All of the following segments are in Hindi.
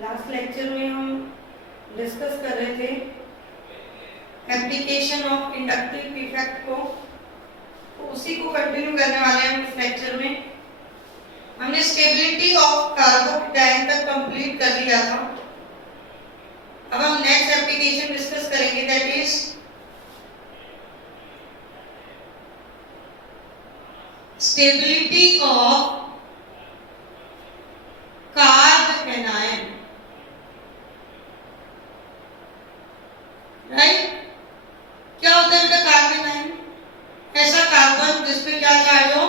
लास्ट लेक्चर में हम डिस्कस कर रहे थे एप्लीकेशन ऑफ इंडक्टिव इफेक्ट को, तो उसी को कंटिन्यू करने वाले हैं हम इस लेक्चर में। हमने स्टेबिलिटी ऑफ कार्बोकेटायन तक कंप्लीट कर लिया था। अब हम नेक्स्ट एप्लीकेशन डिस्कस करेंगे, that is stability of carb anion. Right, क्या होता है बेटा कार्ब एनायन? ऐसा कार्बन जिसपे क्या चार्ज हो?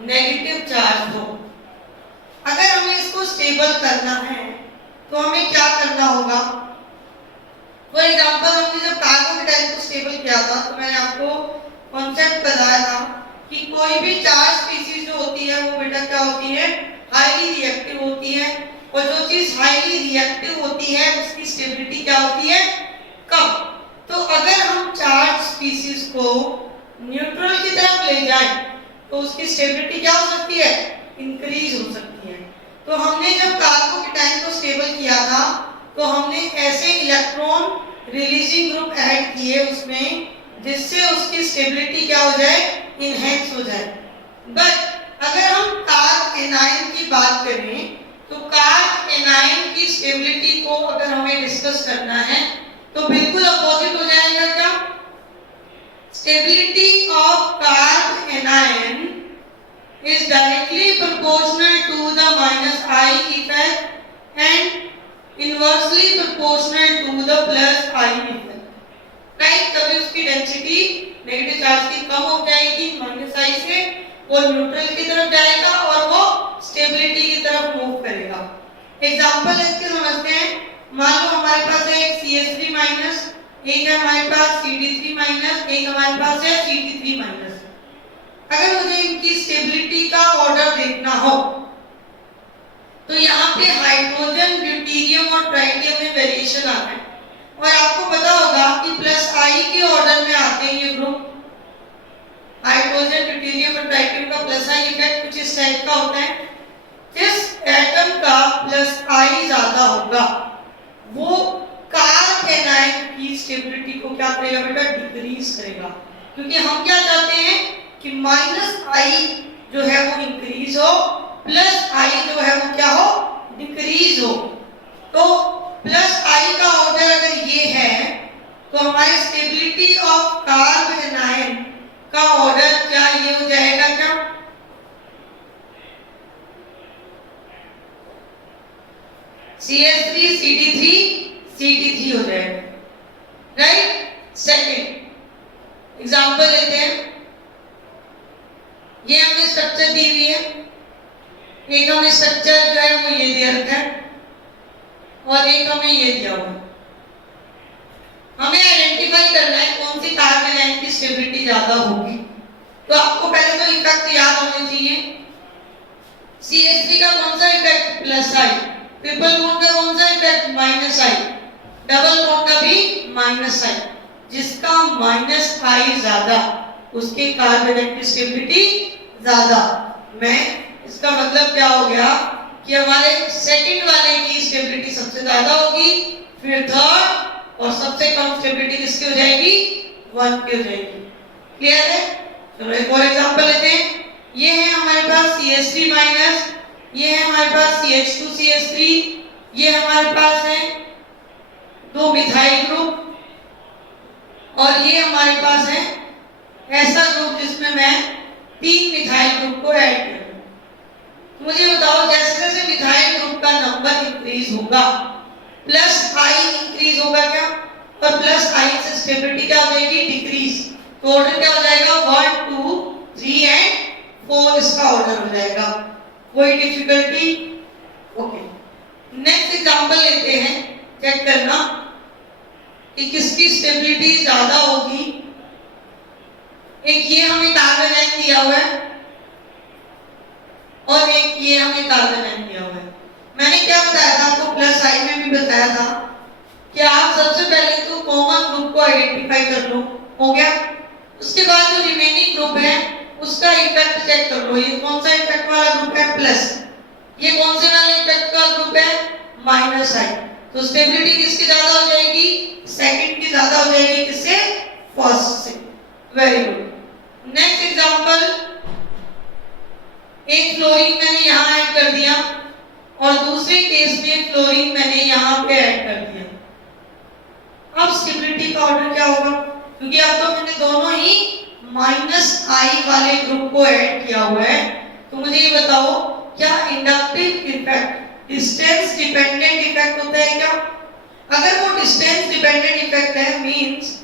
नेगेटिव चार्ज हो। अगर हमें इसको स्टेबल करना है तो हमें क्या करना होगा? फॉर एग्जांपल, हमने जब कार्बोकेटायन को स्टेबल किया था तो मैंने आपको कॉन्सेप्ट बताया था कि कोई भी चार्ज स्पीशीज जो होती है वो बेटा क्या होती है? हाईली रिएक्टिव होती है, और जो चीज हाईली रिएक्टिव होती है उसकी स्टेबिलिटी क्या होती है? कम। तो अगर हम चार्ज स्पीशीज को न्यूट्रल की तरफ ले जाएं तो उसकी स्टेबिलिटी क्या हो सकती है? इंक्रीज हो सकती है। तो हमने जब कार्बोकेटायन को स्टेबल किया था तो हमने ऐसे इलेक्ट्रॉन रिलीजिंग ग्रुप ऐड किए उसमें, जिससे उसकी स्टेबिलिटी क्या हो जाए? इनहेंस हो जाए। बट अगर हम कार्ब एनायन की बात करें तो कार्ब एनायन की स्टेबिलिटी को अगर हमें डिस्कस करना है तो बिल्कुल अपोजिट हो जाएगा। क्या? Stability of carb anion is directly proportional to the minus I effect and inversely proportional to the plus I effect. Right, कभी उसकी डेंसिटी नेगेटिव चार्ज की कम हो जाएगी माइनस I से, वो न्यूट्रल की तरफ जाएगा और वो स्टेबिलिटी की तरफ मूव करेगा। एग्जांपल इसके समझते हैं। मान लो हमारे पास है एक CH3 माइनस, एक है हमारे पास CD3 माइनस, एक हमारे पास है CD3 माइनस। अगर मुझे इनकी स्टेबिलिटी का ऑर्डर देखना हो तो यहाँ पे हाइड्रोजन, ड्यूटेरियम और ट्राइटियम में वेरिएशन आता है, और आपको पता होगा कि प्लस आई के ऑर्डर में आते हैं ये ग्रुप। हाइड्रोजन, ड्यूटेरियम और ट्राइटियम का प्लस आई इफेक्ट कुछ इस टाइप का होता है। जिस एटम का प्लस आई ज्यादा होगा वो कार्ब एनायन की स्टेबिलिटी को क्या करेगा बेटा? डिक्रीज करेगा। क्योंकि हम क्या चाहते हैं कि माइनस आई जो है वो इंक्रीज हो, प्लस आई जो है वो क्या हो? डिक्रीज हो। तो प्लस आई का ऑर्डर अगर ये है तो हमारी स्टेबिलिटी ऑफ कार्ब एनायन का ऑर्डर क्या ये हो जाएगा? क्या CH3 CD3 CD3 हो जाएगा। राइट, सेकंड एग्जांपल लेते हैं। ये हमें स्ट्रक्चर दी हुई है, एक हमें स्ट्रक्चर जो है वो ये दे रखा है और एक हमें ये दिया हुआ है। हमें आइडेंटिफाई करना है कौन सी कार्ब एनायन की स्टेबिलिटी ज्यादा होगी। तो आपको पहले तो इफेक्ट याद होने चाहिए। CH3 का कौन सा इफेक्ट? प्लस आई। ट्रिपल बॉन्ड का कौन सा इफेक्ट? माइनस आई। डबल बॉन्ड का भी माइनस आई। जिसका माइनस आई ज्यादा उसके कार्ब एनायन की स्टेबिलिटी ज्यादा। मैं इसका मतलब क्या हो गया कि हमारे सेकंड वाले की स्टेबिलिटी सबसे ज्यादा होगी, फिर थर्ड, और सबसे कम स्टेबिलिटी किसकी हो जाएगी? 1 की हो जाएगी। क्लियर है? चलो एक और एग्जांपल लेते हैं। ये है हमारे पास CH3 माइनस, ये है हमारे पास CH2 CH3, ये हमारे पास है 2 मिथाइल ग्रुप, और ये हमारे पास है ऐसा ग्रुप जिसमें मैं 3 मिथाइल ग्रुप को ऐड कर रहा हूं। मुझे बताओ, जैसे जैसे मिथाइल ग्रुप का नंबर इंक्रीज होगा प्लस आई इंक्रीज होगा क्या? और प्लस आई से स्टेबिलिटी क्या हो जाएगी? डिक्रीज। तो ऑर्डर क्या हो जाएगा? 1 2 3 एंड 4 इसका ऑर्डर हो जाएगा। कोई डिफिकल्टी? ओके, नेक्स्ट एग्जांपल लेते हैं। चेक करना कि किसकी स्टेबिलिटी ज्यादा होगी। एक ये हमें कार्ब एनायन दिया हुआ है और एक ये हमें कार्ब एनायन दिया हुआ है। मैंने क्या बताया था आपको? प्लस आई में भी बताया था कि आप सबसे पहले तो कॉमन ग्रुप को आइडेंटिफाई कर लो, हो गया। उसके बाद जो रिमेनिंग ग्रुप है उसका इफेक्ट चेक कर लो। ये कौन सा इफेक्ट वाला ग्रुप है? प्लस। ये कौन से वाले इफेक्ट का ग्रुप है? Minus I. तो स्टेबिलिटी किसकी ज्यादा हो जाएगी? सेकंड की ज्यादा हो जाएगी, किससे? फर्स्ट से। Very good. नेक्स्ट एग्जांपल, एक फ्लोरीन मैंने यहां ऐड कर दिया और दूसरे केस में फ्लोरीन मैंने यहां पे ऐड कर दिया। अब स्टेबिलिटी का ऑर्डर क्या होगा? क्योंकि अब तो मैंने दोनों ही माइनस आई वाले ग्रुप को ऐड किया हुआ है, तो मुझे ये बताओ क्या inductive effect distance dependent effect होता है क्या? अगर वो डिस्टेंस डिपेंडेंट इफेक्ट है, मींस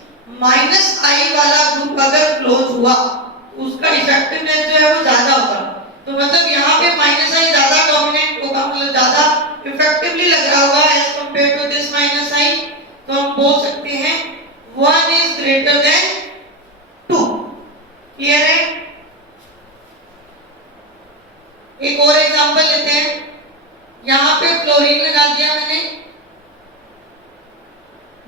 माइनस आई वाला ग्रुप अगर क्लोज हुआ उसका इफेक्टिवनेस जो है वो ज्यादा होगा। तो मतलब यहाँ पे माइनस आई ज्यादा डोमिनेंट होगा, मतलब ज्यादा इफेक्टिवली लग रहा होगा as compared to this minus I. तो हम बोल सकते हैं 1 इज ग्रेटर देन 2। क्लियर है? एक और एग्जांपल लेते हैं। यहां पे फ्लोरीन लगा दिया मैंने,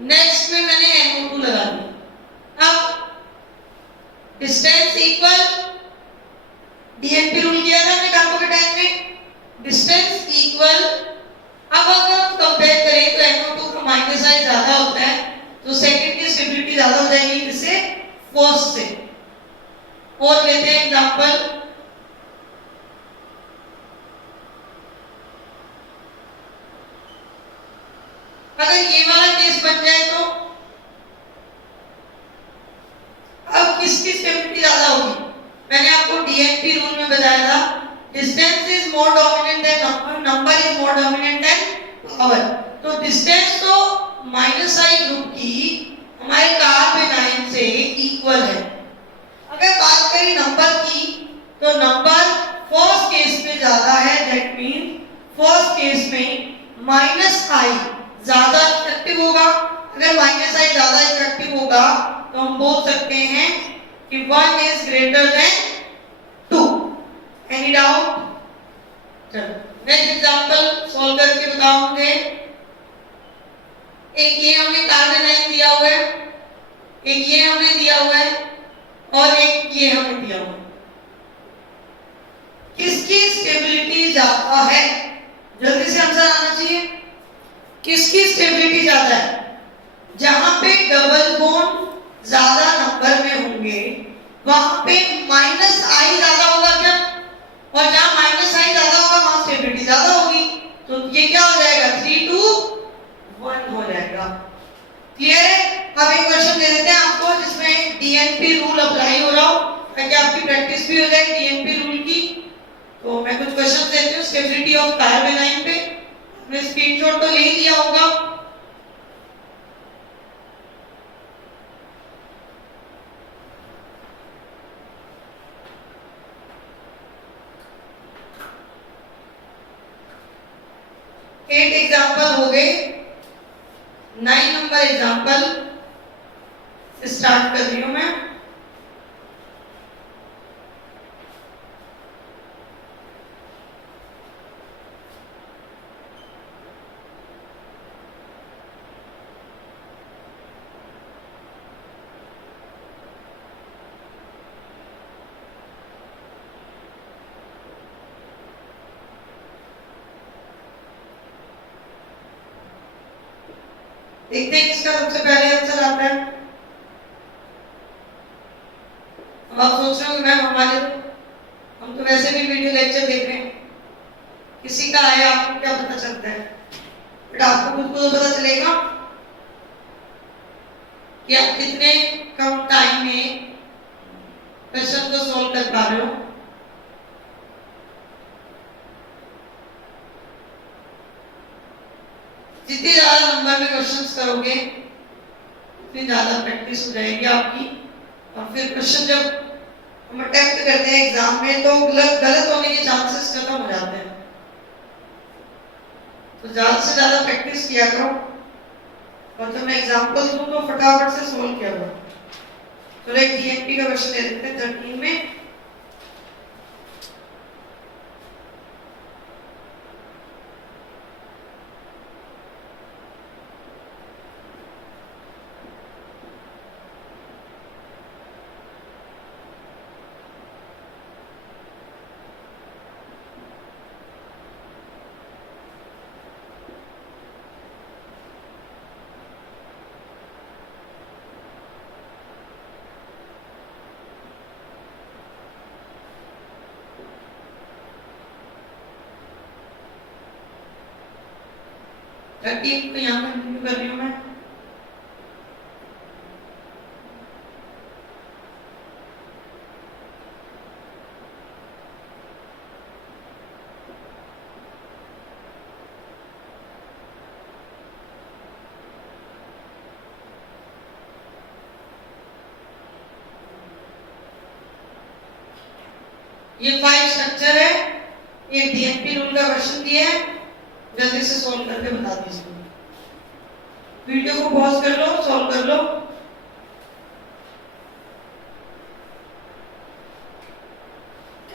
नेक्स्ट में मैंने NO2 लगा दिया। अब डिस्टेंस इक्वल, डीएनपी रूल किया था हमने कार्बोकेटाइन में, डिस्टेंस इक्वल। अब अगर हम कंपेयर करें तो NO2 का माइनस आई ज्यादा होता है, तो सेकंड की स्टेबिलिटी ज्यादा हो जाएगी, किससे? फर्स्ट से। और लेते हैं एग्जांपल, अगर ये वाला केस बन जाए तो अब किसकी स्टेबिलिटी ज्यादा होगी? मैंने आपको डीएनपी रूल में बताया था, distance is more dominant than number, number is more dominant than power. तो डिस्टेंस तो माइनस आई ग्रुप की हमारे कार्बोनाइन से इक्वल है। अगर बात करें नंबर की, तो नंबर फर्स्ट केस में ज्यादा है, दैट मीन फर्स्ट केस में माइनस आई ज्यादा इफेक्टिव होगा। अगर माइनस आई ज्यादा इफेक्टिव होगा तो हम बोल सकते हैं कि 1 is greater than 2। Any doubt? चलो नेक्स्ट एग्जांपल सॉल्व करके बताऊंगे। एक ये हमने कार्बोनाइन दिया हुआ है, एक ये हमने दिया हुआ है और एक ये हमने दिया हुआ है। किसकी स्टेबिलिटी ज्यादा है? जल्दी से आंसर आना चाहिए। किसकी स्टेबिलिटी ज्यादा है? जहां पे डबल बॉन्ड ज्यादा नंबर में होंगे वहां पे माइनस आई ज्यादा होगा क्या? और जहां माइनस आई ज्यादा होगा वहां स्टेबिलिटी ज्यादा होगी। तो ये क्या हो जाएगा? 3 to 1 हो जाएगा। क्लियर है? अब एक क्वेश्चन दे देते हैं आपको जिसमें डीएनपी रूल अप्लाई हो रहा हो, ताकि आपकी प्रैक्टिस भी हो जाए डीएनपी रूल की। तो मैं कुछ क्वेश्चन देती हूँ स्टेबिलिटी ऑफ कार्बोनाइन पे। आपने स्क्रीनशॉट तो ले ही लिया होगा। एट एग्जाम्पल हो गए, 9 नंबर एग्जाम्पल स्टार्ट कर रही हूं मैं। देखते हैं किसका सबसे पहले आंसर आता है। अब आप सोच रहे हो मैम हम तो वैसे भी वीडियो लेक्चर देख रहे हैं, किसी का आया आपको क्या पता चलता है? बट आपको खुद को तो पता चलेगा कि आप कितने कम टाइम में क्वेश्चन को सॉल्व कर पा रहे हो। जितने ज्यादा नंबर में क्वेश्चंस करोगे उतनी ज्यादा प्रैक्टिस हो जाएगी आपकी। और फिर क्वेश्चन जब हम अटेम्प्ट करते हैं एग्जाम में तो गलत होने के चांसेस खत्म हो जाते हैं। तो ज्यादा से ज्यादा प्रैक्टिस किया करो और जब मैं एग्जांपल दूं तो फटाफट से सॉल्व किया करो। तो एक डीएनपी का क्वेश्चन ले लेते हैं 13 में। 30 को यहाँ कंटिन्यू कर रही हूँ मैं। ये 5 स्ट्रक्चर है, ये डीएनपी रूल का क्वेश्चन दिया है, जल्दी से सॉल्व करके बता दीजिए। वीडियो को पॉज कर लो, सॉल्व कर लो।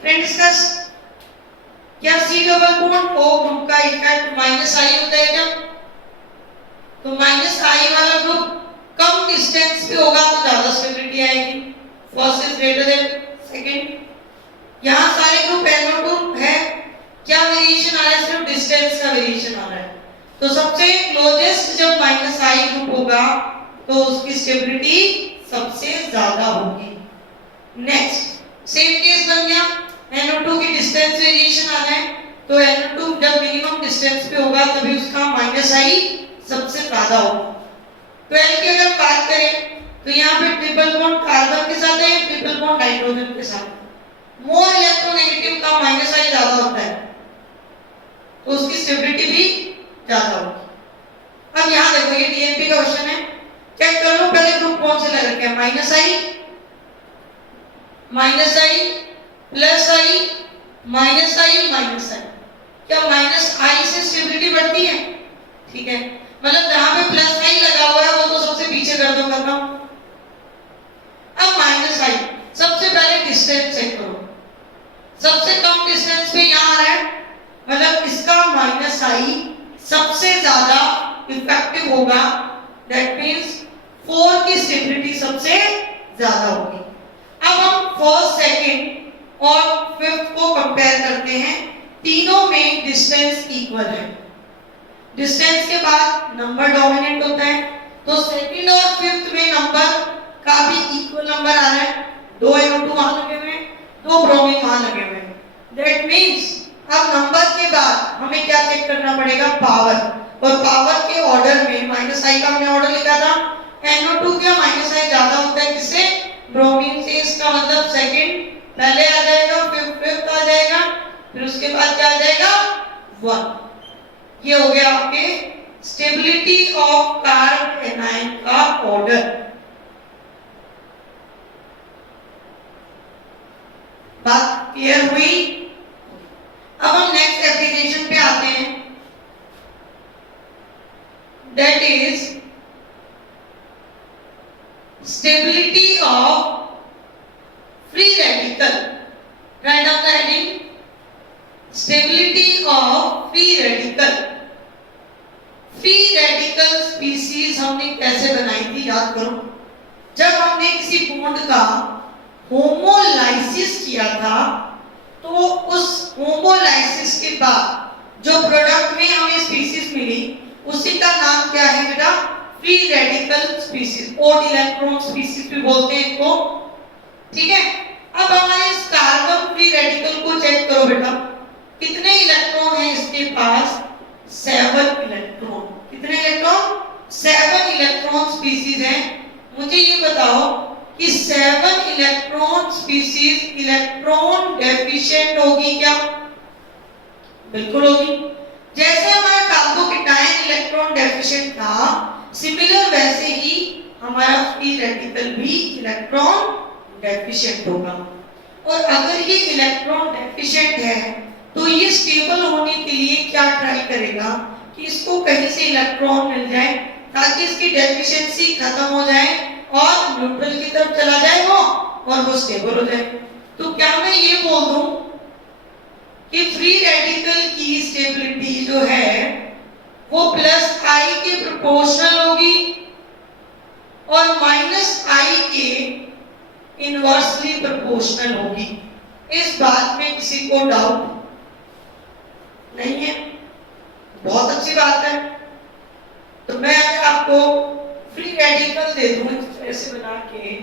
डिस्कस, क्या C double bond O group का इफेक्ट माइनस आई होता है क्या? तो माइनस आई वाला ग्रुप कम डिस्टेंस पे होगा तो ज्यादा स्टेबिलिटी आएगी, first is greater than second. यहाँ सारे ग्रुप NO2 है, क्या वेरिएशन आ रहा है? सिर्फ डिस्टेंस का वेरिएशन आ रहा है। तो सबसे क्लोजेस्ट जब माइनस आई ग्रुप होगा तो उसकी स्टेबिलिटी सबसे ज्यादा होगी। नेक्स्ट सेम केस बन गया, NO2 की डिस्टेंस वेरिएशन आ रहा है, तो NO2 जब मिनिमम डिस्टेंस पे होगा तभी उसका माइनस आई सबसे ज्यादा होगा। 12 की अगर बात करें तो यहाँ पे ट्रिपल बॉन्ड कार्बन के साथ है, ट्रिपल बॉन्ड नाइट्रोजन के साथ है। मोर इलेक्ट्रोनेगेटिव का माइनस आई ज्यादा होता है तो उसकी स्टेबिलिटी भी ज्यादा होगी। अब यहाँ देखो, ये डीएनपी का क्वेश्चन है, चेक कर लो पहले ग्रुप कौन से लग रखे हैं। माइनस आई, माइनस आई, प्लस आई, माइनस आई, माइनस आई। क्या माइनस आई से स्टेबिलिटी बढ़ती है? ठीक है, मतलब जहां पे प्लस आई लगा हुआ है वो तो सबसे पीछे कर दो, करना। अब माइनस आई, सबसे पहले डिस्टेंस चेक करो, सबसे कम डिस्टेंस पे यहाँ आ रहा है, मतलब इसका माइनस आई सबसे ज्यादा इफेक्टिव होगा, दैट मींस 4 की स्टेबिलिटी सबसे ज्यादा होगी। अब हम फर्स्ट, सेकंड और फिफ्थ को कंपेयर करते हैं, तीनों में डिस्टेंस इक्वल है। डिस्टेंस के बाद नंबर डोमिनेंट होता है, तो सेकंड और फिफ्थ में नंबर का भी इक्वल नंबर आ रहा है, 2 NO2 वहां लगे हुए हैं, 2 ब्रोमीन वहां लगे हुए हैं। दैट मींस अब नंबर के बाद हमें क्या चेक करना पड़ेगा? पावर। और पावर के ऑर्डर में माइनस आई का हमने ऑर्डर लिखा था, NO2 का माइनस आई ज्यादा होता है किससे? ब्रोमीन से। इसका मतलब सेकंड पहले आ जाएगा, फिर फिफ्थ आ जाएगा, फिर उसके बाद क्या आ जाएगा? 1। ये हो गया आपके स्टेबिलिटी ऑफ कार्ब एनायन का ऑर्डर। बात क्लियर हुई? अब हम नेक्स्ट एप्लीकेशन पे आते हैं, that is stability of free radical. Right of the heading, stability of free radical. Free radical species हमने कैसे बनाई थी, याद करो। जब हमने किसी बॉन्ड का होमोलाइसिस किया था तो उस होमोलाइसिस के बाद जो प्रोडक्ट में हमें स्पीसीज मिली उसी का नाम क्या है बेटा? Free radical species, odd electron species भी बोलते हैं इनको। ठीक है, अब हमारे इस कार्बन फ्री रेडिकल को चेक करो बेटा, कितने इलेक्ट्रॉन है इसके पास? 7 इलेक्ट्रॉन। कितने इलेक्ट्रॉन? 7 इलेक्ट्रॉन स्पीसीज हैं। मुझे ये बताओ कि 7 इलेक्ट्रॉन स्पीसीज इलेक्ट्रॉन डेफिशिएंट होगी क्या? बिल्कुल होगी। जैसे हमारा कार्बोकेटायन इलेक्ट्रॉन डेफिशिएंट था, सिमिलर वैसे ही हमारा फ्री रेडिकल भी इलेक्ट्रॉन डेफिशिएंट होगा। और अगर ये इलेक्ट्रॉन डेफिशिएंट है तो ये स्टेबल होने के लिए क्या ट्राई करेगा कि इसको कहीं से इलेक्ट्रॉन मिल जाए ताकि इसकी डेफिशिएंसी खत्म हो जाए और न्यूट्रल की तरफ चला जाए वो, और वो स्टेबल हो जाए। तो क्या मैं ये बोल दूं कि फ्री रेडिकल की स्टेबिलिटी जो है वो प्लस आई के प्रोपोर्शनल होगी और माइनस आई के इनवर्सली प्रोपोर्शनल होगी? इस बात में किसी को डाउट नहीं है? बहुत अच्छी बात है। तो मैं अगर आपको फ्री रेडिकल दे दूं ऐसे बना के,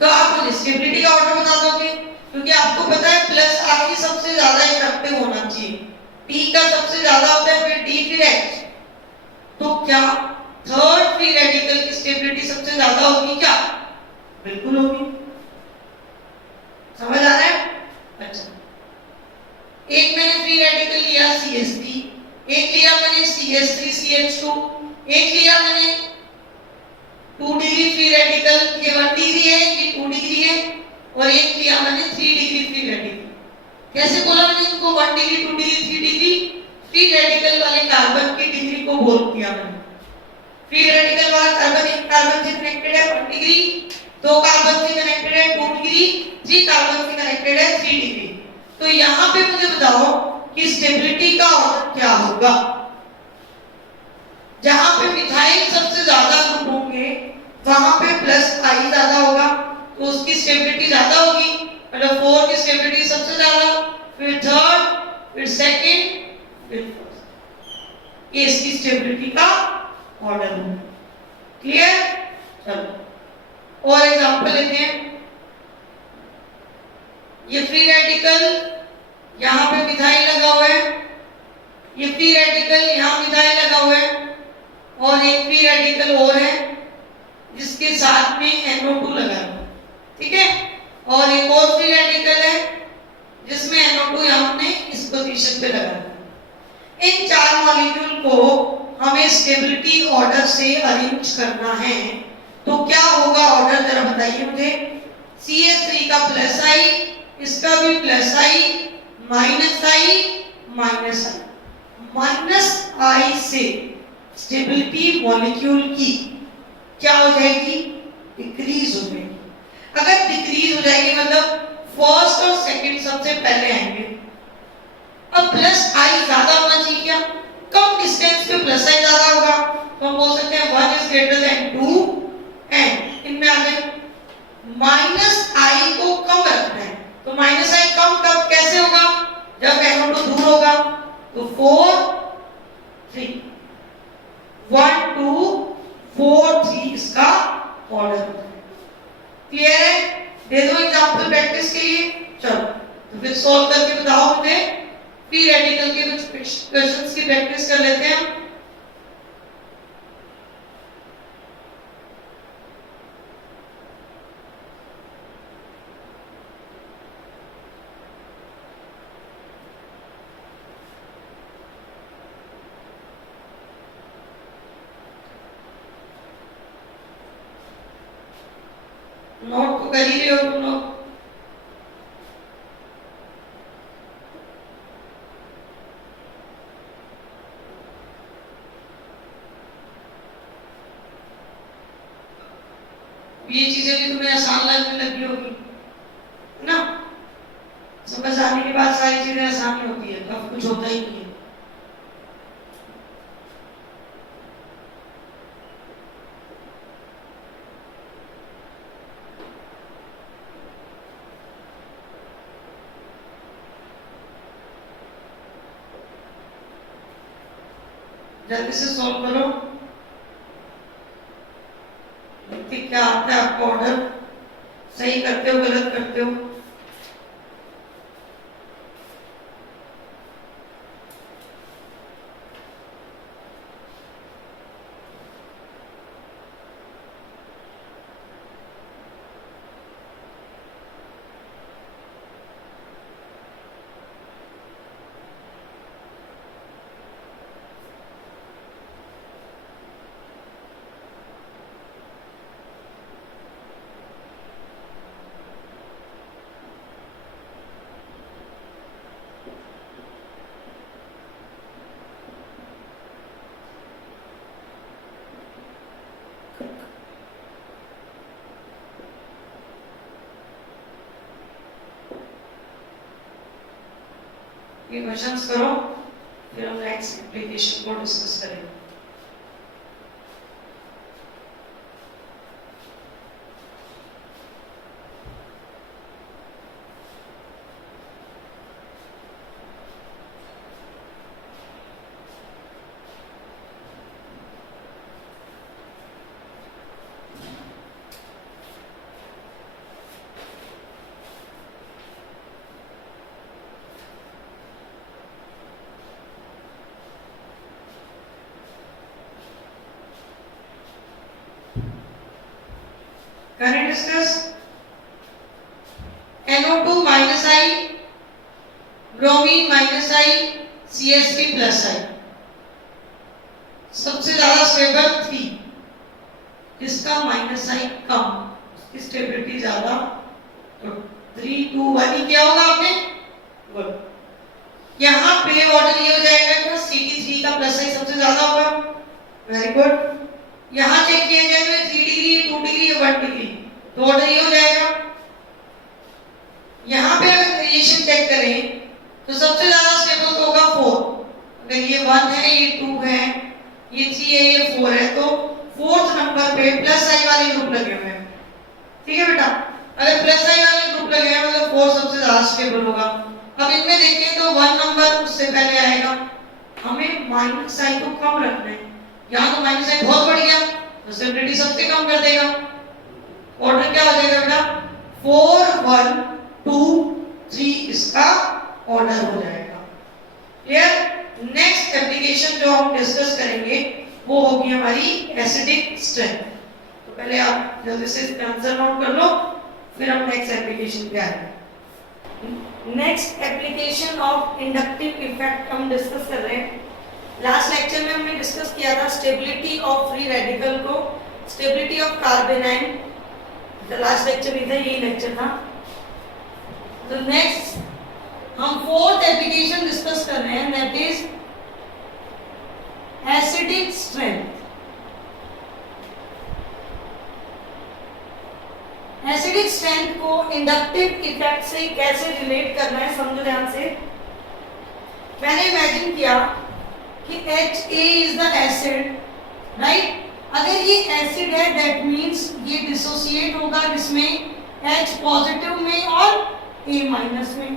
तो आप मुझे स्टेबिलिटी का ऑर्डर बता दोगे, क्योंकि आपको पता है प्लस आई सबसे ज्यादा इफेक्टिव होना चाहिए। P का सबसे ज्यादा होता है, फिर D, फिर H। तो क्या थर्ड फ्री रेडिकल की स्टेबिलिटी सबसे ज्यादा होगी क्या? बिल्कुल होगी। समझ आ रहा है? अच्छा, एक मैंने फ्री रेडिकल लिया CH3, एक लिया मैंने CH3CH2, एक लिया मैंने 2 डिग्री फ्री रेडिकल, ये 1 डिग्री है, ये 2 डिग्री है, और एक लिया मैंने 3 डिग्री फ्री रेडिकल। कैसे बोला मैंने इनको? 1 degree, 2 degree, 3 degree free radical वाले कार्बन की डिग्री को बोल दिया मैंने। फ्री रेडिकल वाला कार्बन एक कार्बन से कनेक्टेड है 1 डिग्री, दो कार्बन से कनेक्टेड है 2 डिग्री, 3 कार्बन से कनेक्टेड है 3 डिग्री। तो यहां पे मुझे बताओ कि स्टेबिलिटी का ऑर्डर क्या होगा? जहां पे मिथाइल सबसे ज्यादा ग्रुप होंगे वहां पे प्लस आई ज्यादा होगा, तो उसकी स्टेबिलिटी ज्यादा होगी। मतलब 4 की स्टेबिलिटी सबसे ज्यादा, फिर थर्ड, फिर सेकंड, फिर फर्स्ट। ये इसकी स्टेबिलिटी का ऑर्डर होगा। क्लियर? चलो और एग्जांपल लेते हैं। ये फ्री रेडिकल यहां पे मिथाइल लगा हुआ है, ये फ्री रेडिकल यहां मिथाइल लगा हुआ है, और एक फ्री रेडिकल और है जिसके साथ में NO2 लगा हुआ है। ठीक है? और एक और फ्री रेडिकल है जिसमें NO2 हमने इस पोजीशन पे लगा दिया। इन चार मॉलिक्यूल को हमें स्टेबिलिटी ऑर्डर से अरेंज करना है, तो क्या होगा ऑर्डर जरा बताइए मुझे। CH3 का प्लस आई, इसका भी प्लस आई, माइनस आई, माइनस आई। माइनस आई से स्टेबिलिटी मॉलिक्यूल की क्या हो जाएगी? डिक्रीज हो जाएगी। अगर डिक्रीज हो जाएगी मतलब फर्स्ट और सेकंड सबसे पहले आएंगे। अब प्लस आई ज्यादा होना चाहिए क्या? कम डिस्टेंस पे प्लस आई ज्यादा होगा, तो हम बोल सकते हैं 1 इज ग्रेटर देन 2 एंड इनमें आ गए। माइनस आई को कम रखना है, तो माइनस आई कम कब कैसे होगा? जब NO2 दूर होगा, तो 4 3 1 2 4 3 इसका ऑर्डर होता है। क्लियर है? दे दो एग्जांपल प्रैक्टिस के लिए। चलो तो फिर सॉल्व करके बताओ मुझे। फ्री रेडिकल के कुछ क्वेश्चंस की प्रैक्टिस कर लेते हैं हम। नोट तो कर ही रहे हो तुम लोग। ये चीजें भी तुम्हें आसान लगने लगी होगी ना? समझ आने के बाद सारी चीजें आसान होती है, कब कुछ होता ही नहीं है। जल्दी से सॉल्व करो। देखते क्या आता है आपका ऑर्डर, सही करते हो गलत करते हो। ये क्वेश्चंस करो, फिर हम नेक्स्ट एप्लीकेशन को डिस्कस करेंगे। Can I discuss? NO2 minus I, bromine minus I, CH3 plus I. सबसे ज्यादा स्टेबल 3, किसका माइनस आई कम, उसकी स्टेबिलिटी ज्यादा, तो 3 2 1 ही क्या होगा आपने गुड। यहाँ पे ऑर्डर ये हो जाएगा कि CD3 का प्लस आई सबसे ज्यादा होगा, वेरी गुड। यहाँ चेक किया जाए तो 3 डिग्री 2 डिग्री 1 डिग्री, तो ऑर्डर ये हो जाएगा। यहाँ पे अगर रिलेशन चेक करें तो सबसे ज्यादा स्टेबल तो होगा 4, अगर ये 1 है, ये 2 है, ये 3 है, ये 4 है, तो फोर्थ नंबर पे प्लस आई वाले ग्रुप लगे हुए हैं, ठीक है बेटा। अगर प्लस आई वाले ग्रुप लगे हैं मतलब 4 सबसे ज्यादा स्टेबल होगा। अब इनमें देखें तो 1 नंबर उससे पहले आएगा, हमें माइनस आई को कम रखना है। यहाँ तो माइनस आई बहुत बढ़ गया तो स्टेबिलिटी सबसे कम कर देगा। ऑर्डर क्या हो जाएगा बेटा 4 1 2 3, इसका ऑर्डर हो जाएगा। क्लियर। नेक्स्ट एप्लीकेशन जो हम डिस्कस करेंगे वो होगी हमारी एसिडिक स्ट्रेंथ। तो पहले आप जल्दी से आंसर नोट कर लो, फिर हम नेक्स्ट एप्लीकेशन पे आएंगे। Next application of inductive effect हम डिस्कस कर रहे हैं। लास्ट लेक्चर में हमने डिस्कस किया था स्टेबिलिटी ऑफ फ्री रेडिकल को, स्टेबिलिटी ऑफ कार्बेनाइन। तो लास्ट लेक्चर भी था, यही लेक्चर था। तो नेक्स्ट हम फोर्थ एप्लीकेशन डिस्कस कर रहे हैं, that is acidic strength. Acidic strength को इंडक्टिव इफेक्ट से कैसे रिलेट करना है समझो ध्यान से। मैंने इमेजिन किया कि HA is the acid, right. अगर ये एसिड है दैट मींस ये डिसोसिएट होगा जिसमें H पॉजिटिव में और A माइनस में।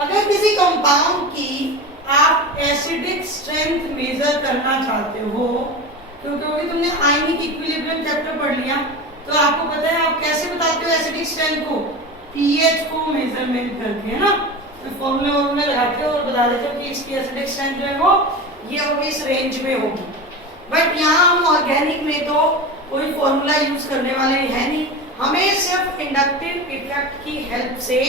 अगर किसी कंपाउंड की आप एसिडिक स्ट्रेंथ मेजर करना चाहते हो, क्योंकि तुमने आयनिक इक्विलिब्रियम चैप्टर पढ़ लिया, तो आपको पता है आप कैसे बताते हो एसिडिक स्ट्रेंथ को, pH को मेजरमेंट करके, है ना। तो फॉर्मूले लगा के और बता देते हो कि इसकी एसिडिक स्ट्रेंथ जो है वो ये होगी, इस रेंज में होगी। बट यहाँ हम ऑर्गेनिक में तो कोई फॉर्मूला यूज करने वाले है नहीं, हमें सिर्फ इंडक्टिव इफेक्ट की हेल्प से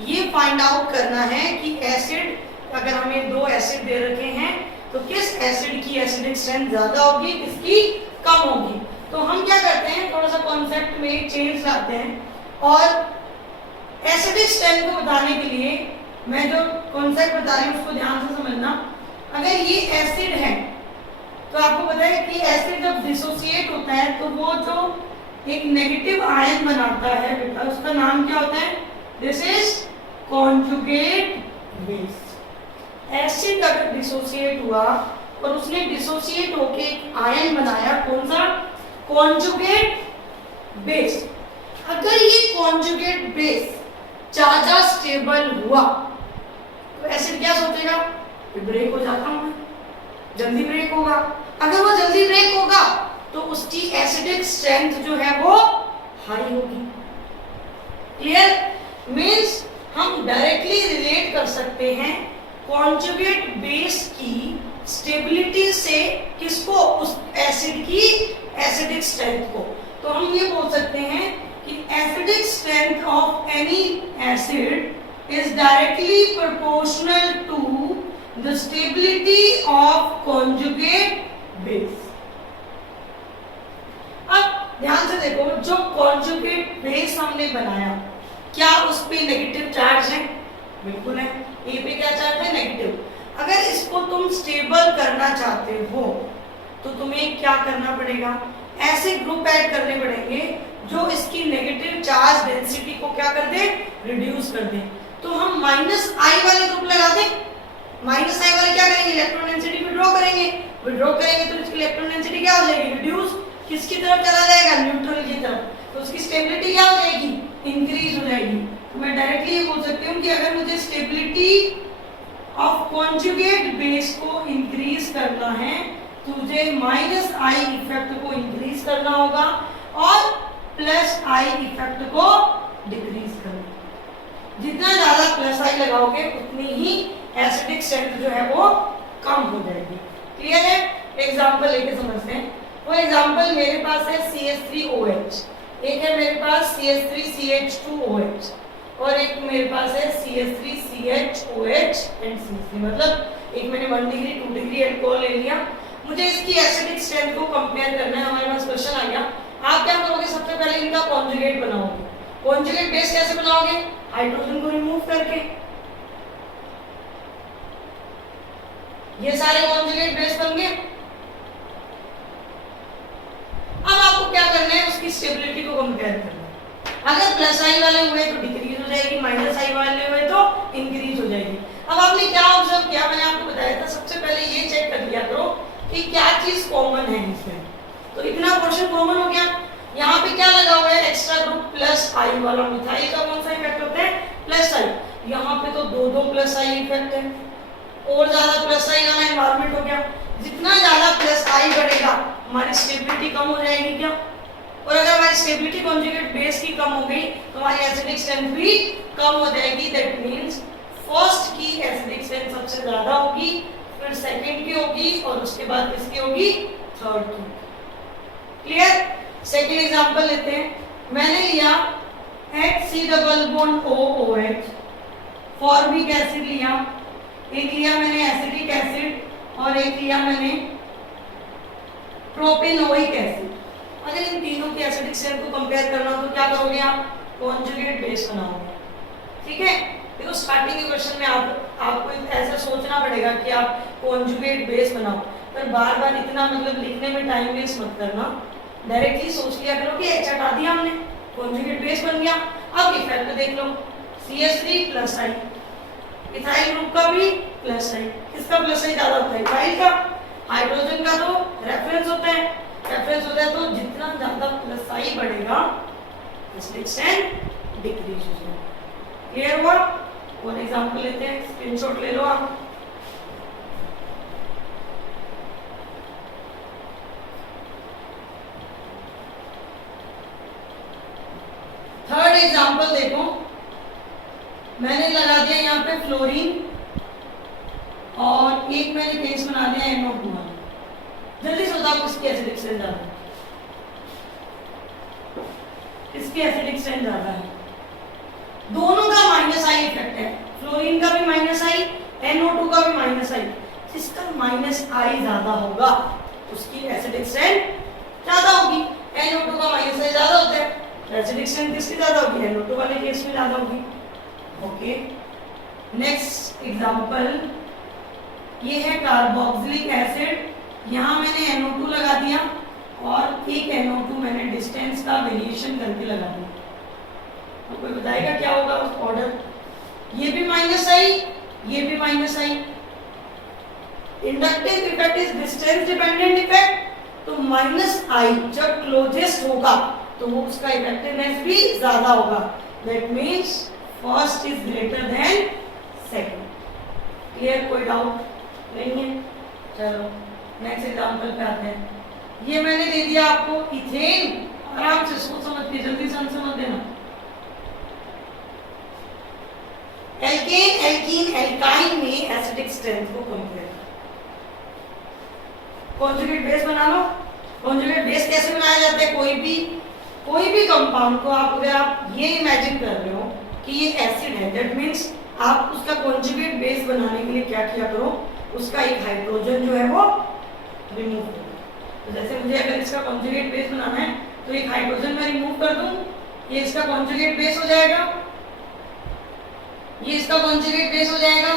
ये फाइंड आउट करना है कि एसिड, अगर हमें 2 एसिड दे रखे हैं तो किस एसिड की एसिडिक स्ट्रेंथ ज्यादा होगी, किसकी कम होगी। तो हम क्या करते हैं, थोड़ा सा कॉन्सेप्ट में चेंज लाते हैं और एसिडिक स्ट्रेंथ को बताने के लिए मैं जो कॉन्सेप्ट बता रही हूँ उसको ध्यान से समझना। अगर ये एसिड है तो आपको पता है कि एसिड जब डिसोसिएट होता है तो वो जो एक नेगेटिव आयन बनाता है बेटा, उसका नाम क्या होता है, this is conjugate base. Acid अगर डिसोसिएट हुआ और उसने डिसोसिएट होके एक आयन बनाया, कौन सा, कॉन्जुगेट बेस। अगर ये कॉन्जुगेट बेस ज्यादा स्टेबल हुआ तो एसिड क्या सोचेगा, ब्रेक हो जाता हूं मैं, जल्दी ब्रेक होगा। अगर वो जल्दी ब्रेक होगा तो उसकी एसिडिक स्ट्रेंथ जो है वो हाई होगी। क्लियर। मींस हम डायरेक्टली रिलेट कर सकते हैं कॉन्जुगेट बेस की स्टेबिलिटी से किसको, उस एसिड की एसिडिक स्ट्रेंथ को। तो हम ये बोल सकते हैं कि acidic strength of any acid is directly proportional to the stability of conjugate base. अब ध्यान से देखो, जो कॉन्जुगेट बेस हमने बनाया क्या उस पे नेगेटिव चार्ज है, बिल्कुल है। ए पे क्या चार्ज है, नेगेटिव। अगर इसको तुम स्टेबल करना चाहते हो तो तुम्हें क्या करना पड़ेगा, ऐसे ग्रुप ऐड करने पड़ेंगे जो इसकी नेगेटिव चार्ज डेंसिटी को क्या कर दे, रिड्यूस कर दे। तो हम माइनस आई वाले ग्रुप लगा दें। माइनस आई वाले क्या करेंगे, इलेक्ट्रॉन डेंसिटी विड्रॉ करेंगे। विड्रॉ करेंगे तो इसकी इलेक्ट्रॉन डेंसिटी क्या हो जाएगी, रिड्यूस। किसकी तरफ चला जाएगा, न्यूट्रल की तरफ। तो उसकी स्टेबिलिटी क्या हो जाएगी, इंक्रीज हो जाएगी। तो मैं डायरेक्टली ये बोल सकती हूँ कि अगर मुझे स्टेबिलिटी ऑफ कॉन्जुगेट बेस को इंक्रीज करना है तो मुझे माइनस आई इफेक्ट को इंक्रीज करना होगा और प्लस आई इफेक्ट को डिक्रीज करना। जितना ज्यादा प्लस आई लगाओगे उतनी ही एसिडिक स्ट्रेंथ जो है वो कम हो जाएगी। क्लियर है। एग्जांपल लेके समझते हैं। वो एग्जांपल मेरे पास है CH3OH। एक है मेरे पास CH3CH2OH और एक मेरे पास है CH3CHOH एंड CH3, मतलब एक मैंने 1 डिग्री 2 डिग्री अल्कोहल ले लिया। मुझे इसकी एसिडिक स्ट्रेंथ को कंपेयर करना है। हमारे पास क्वेश्चन आ गया, आप क्या करोगे, सबसे पहले इनका कॉन्जुगेट बनाओगे। कॉन्जुगेट बेस कैसे बनाओगे, हाइड्रोजन को रिमूव करके। ये सारे कॉन्जुगेट बेस बन गए। अब आपको क्या करना है, उसकी स्टेबिलिटी को कंपेयर करना है। अगर प्लस आई वाले हुए तो डिक्रीज हो जाएगी, माइनस आई वाले हुए तो इंक्रीज हो जाएगी। अब आपने क्या ऑब्जर्व किया, मैंने आपको बताया था, सबसे पहले ये चेक कर लिया करो कि क्या चीज कॉमन है इसमें। तो इतना पोर्शन कॉमन हो गया। यहाँ पे क्या लगा हुआ है, एक्स्ट्रा ग्रुप प्लस आई वाला। मिथाइल का कौन सा इफेक्ट होता है, प्लस आई। यहाँ पे तो दो प्लस आई इफेक्ट है, और ज्यादा प्लस आई वाला एनवायरमेंट हो गया। जितना ज्यादा प्लस आई बढ़ेगा हमारी स्टेबिलिटी कम हो जाएगी क्या, और अगर हमारी स्टेबिलिटी कॉन्जुगेट बेस की कम हो गई तो हमारी एसिडिक स्ट्रेंथ भी कम हो जाएगी। दैट मींस फर्स्ट की एसिडिक स्ट्रेंथ सबसे ज्यादा होगी, फिर सेकंड की होगी, और उसके बाद किसकी होगी, थर्ड की। क्लियर। सेकंड एग्जांपल लेते हैं। मैंने लिया HC double bond OOH, formic acid लिया, एक लिया मैंने एसिटिक एसिड और एक लिया मैंने प्रोपेनोइक एसिड। अगर इन तीनों की एसिडिक स्ट्रेंथ को कंपेयर करना हो तो क्या करोगे आप, कॉन्जुगेट बेस बनाओगे। ठीक है, देखो स्टार्टिंग के क्वेश्चन में आपको ऐसा सोचना पड़ेगा कि आप कॉन्जुगेट बेस बनाओ, पर बार बार इतना मतलब लिखने में टाइम वेस्ट मत करना। डायरेक्टली सोच लिया करो कि H हटा दिया हमने, कॉन्जुगेट बेस बन गया। अब इफेक्ट देख लो, CH3 प्लस आई, इथाइल ग्रुप का भी प्लस आई। किसका प्लस आई ज्यादा होता है, इथाइल का। हाइड्रोजन का तो रेफरेंस होता है, रेफरेंस होता है, तो जितना ज्यादा प्लस आई बढ़ेगा एसिडिक स्ट्रेंथ डिक्रीज हो जाएगा। क्लियर हुआ। और एग्जांपल लेते हैं, स्क्रीनशॉट ले लो आप। थर्ड एग्जांपल देखो, मैंने लगा दिया यहाँ पे फ्लोरीन और एक मैंने केस बना दिया NO2। जल्दी से बताओ किसकी एसिडिक स्ट्रेंथ ज्यादा है, किसकी एसिडिक स्ट्रेंथ ज्यादा है। दोनों का माइनस आई इफेक्ट है, फ्लोरीन का भी माइनस आई, NO2 का भी माइनस आई। जिसका माइनस आई ज्यादा होगा उसकी एसिडिक स्ट्रेंथ ज्यादा होगी। NO2 का माइनस आई ज्यादा होता है, एसिडिक स्ट्रेंथ किसकी ज्यादा होगी, NO2 वाले केस में ज्यादा होगी। ओके, नेक्स्ट एग्जांपल, ये है कार्बोक्सिलिक एसिड। यहाँ मैंने NO2 लगा दिया और एक NO2 मैंने डिस्टेंस का वेरिएशन करके लगा दिया। तो कोई बताएगा क्या होगा उस ऑर्डर, ये भी माइनस आई, ये भी minus I. Inductive effect is distance dependent effect, तो माइनस आई जब क्लोजेस्ट होगा तो वो उसका इफेक्टिवनेस भी ज्यादा होगा। That means first is greater than second. Clear, कोई डाउट नहीं है। चलो नेक्स्ट एग्जांपल पे आते हैं। ये मैंने दे दिया आपको इथेन, आराम से सोच समझ के जल्दी से आंसर मत देना। एल्केन, एल्कीन, एल्काइन में एसिडिक स्ट्रेंथ को कंपेयर, कॉन्जुगेट बेस बना लो। कॉन्जुगेट बेस कैसे बनाया जाता है, कोई भी कंपाउंड को आप अगर आप ये इमेजिन कर रहे हो कि ये एसिड है, दैट मींस आप उसका कॉन्जुगेट बेस बनाने के लिए क्या किया करो, उसका एक हाइड्रोजन जो है वो रिमूव करो। तो जैसे मुझे अगर इसका कॉन्जुगेट बेस बनाना है तो एक हाइड्रोजन मैं रिमूव कर दूं, ये इसका कॉन्जुगेट बेस हो जाएगा, ये इसका कॉन्जुगेट बेस हो जाएगा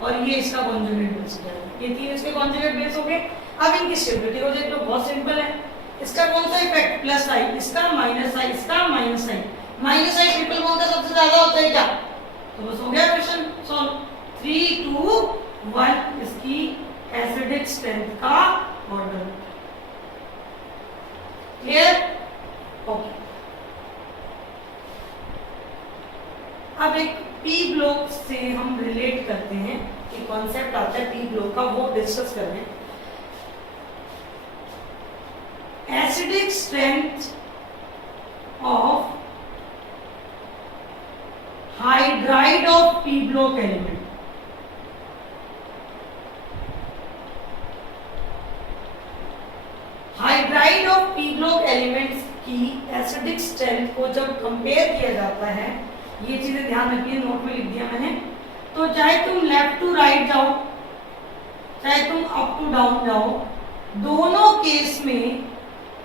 और ये इसका कॉन्जुगेट बेस हो जाएगा। ये तीन इसके कॉन्जुगेट बेस हो गए। अब इनकी स्टेबिलिटी हो जाए तो बहुत सिंपल है। इसका कौन सा इफेक्ट, प्लस आई, इसका माइनस आई, इसका minus I. Minus I triple bond का सबसे ज्यादा होता है क्या, तो बस हो गया क्वेश्चन सॉल्व। 3, 2, 1 इसकी एसिडिक स्ट्रेंथ का ऑर्डर। Clear, okay. अब एक पी ब्लॉक से हम रिलेट करते हैं, एक कॉन्सेप्ट आता है पी ब्लॉक का, वो डिस्कस कर रहे हैं। Acidic strength of hydride of P block element. Hydride of P block elements कि एसिडिक स्ट्रेंथ को जब कंपेयर किया जाता है, ये चीजें ध्यान रखिए, नोट में लिख दिया मैंने, तो चाहे तुम लेफ्ट टू राइट जाओ, चाहे तुम अप टू डाउन जाओ, दोनों केस में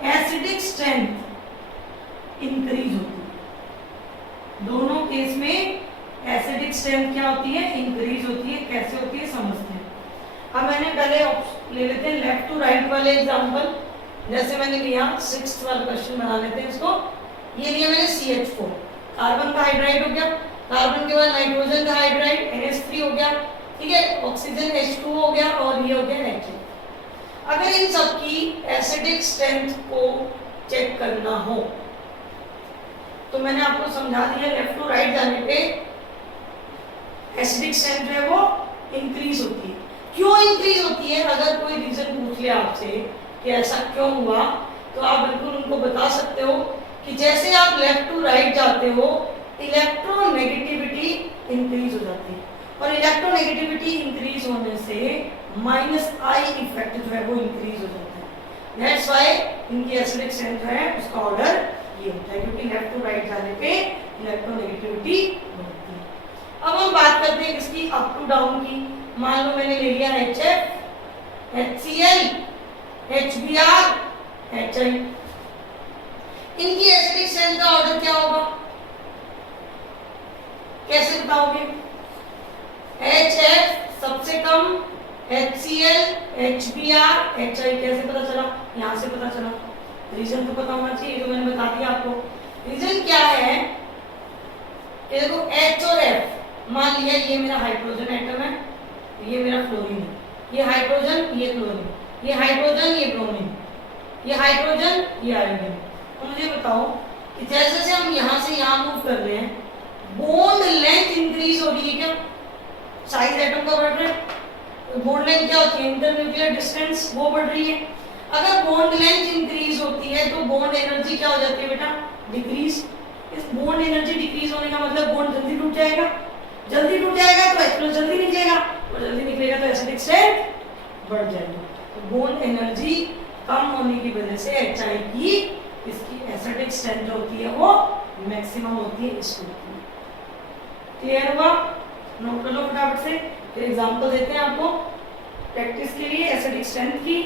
एसिडिक स्ट्रेंथ इंक्रीज होती है। दोनों केस में एसिडिक स्ट्रेंथ क्या होती है? इंक्रीज होती है। कैसे होती है समझते हैं। अब मैंने पहले ले लेते हैं लेफ्ट टू राइट वाले एग्जांपल। जैसे मैंने लिया 6th वाला क्वेश्चन बना लेते हैं इसको। ये लिया मैंने CH4, कार्बन का हाइड्राइड हो गया, कार्बन के बाद नाइट्रोजन का हाइड्राइड NH3 हो गया, ठीक है, ऑक्सीजन H2 हो गया और ये हो गया HA। अगर इन सब की एसिडिक स्ट्रेंथ को चेक करना हो तो मैंने आपको समझा दिया, लेफ्ट टू राइट जाने पे एसिडिक स्ट्रेंथ जो है वो इंक्रीज होती है। क्यों इंक्रीज होती है? अगर कोई रीजन पूछ ले आपसे कि ऐसा क्यों हुआ, तो आप बिल्कुल उनको बता सकते हो कि जैसे आप लेफ्ट टू राइट जाते हो इलेक्ट्रोनेगेटिविटी इंक्रीज हो जाती है, और इलेक्ट्रोनेगेटिविटी इंक्रीज होने से -I इफेक्ट जो है वो इंक्रीज हो जाता है। दैट्स व्हाई इनकी एसिडिक स्ट्रेंथ जो है उसका ऑर्डर ये होता है, क्योंकि लेफ्ट टू राइट जाने पे इलेक्ट्रोनेगेटिविटी बढ़ती है। अब हम बात करते हैं इसकी अप टू डाउन की। मान लो मैंने ले लिया HF, HCl, HBr, HI। इनकी एसिडिक स्ट्रेंथ का ऑर्डर क्या होगा? कैसे बताओगे? HF सबसे कम, HCl, HBr, HI। कैसे पता चला? यहां से पता चला। रीजन तो पता होना चाहिए, तो मैंने बता दिया आपको। रीजन क्या है? ये देखो H और F, मान लिया ये मेरा हाइड्रोजन एटम है, ये मेरा फ्लोरीन है, ये हाइड्रोजन, ये क्लोरीन, ये हाइड्रोजन, ये ब्रोमीन, ये हाइड्रोजन, ये आयोडीन। तो मुझे बताओ कि जैसे जैसे हम यहाँ से यहाँ मूव कर रहे हैं, बॉन्ड लेंथ इंक्रीज हो रही है क्या? साइज एटम का बढ़ रहा है। बॉन्ड लेंथ क्या होती है? इंटरन्यूक्लियर डिस्टेंस, वो बढ़ रही है। अगर बॉन्ड लेंथ इंक्रीज होती है तो बॉन्ड एनर्जी क्या हो जाती है बेटा? डिक्रीज। इस बॉन्ड एनर्जी डिक्रीज होने का मतलब बॉन्ड जल्दी टूट जाएगा। जल्दी टूट जाएगा तो H+ जल्दी निकलेगा, और जल्दी निकलेगा तो एसिडिक स्ट्रेंथ बढ़ जाएगी। तो बॉन्ड एनर्जी कम होने की वजह से HI की इसकी एसिडिक स्ट्रेंथ जो होती है वो मैक्सिमम होती है इस ग्रुप में। क्लियर हुआ? नोट कर लो फटाफट से। फिर एग्जांपल देते हैं आपको प्रैक्टिस के लिए एसिडिक स्ट्रेंथ की।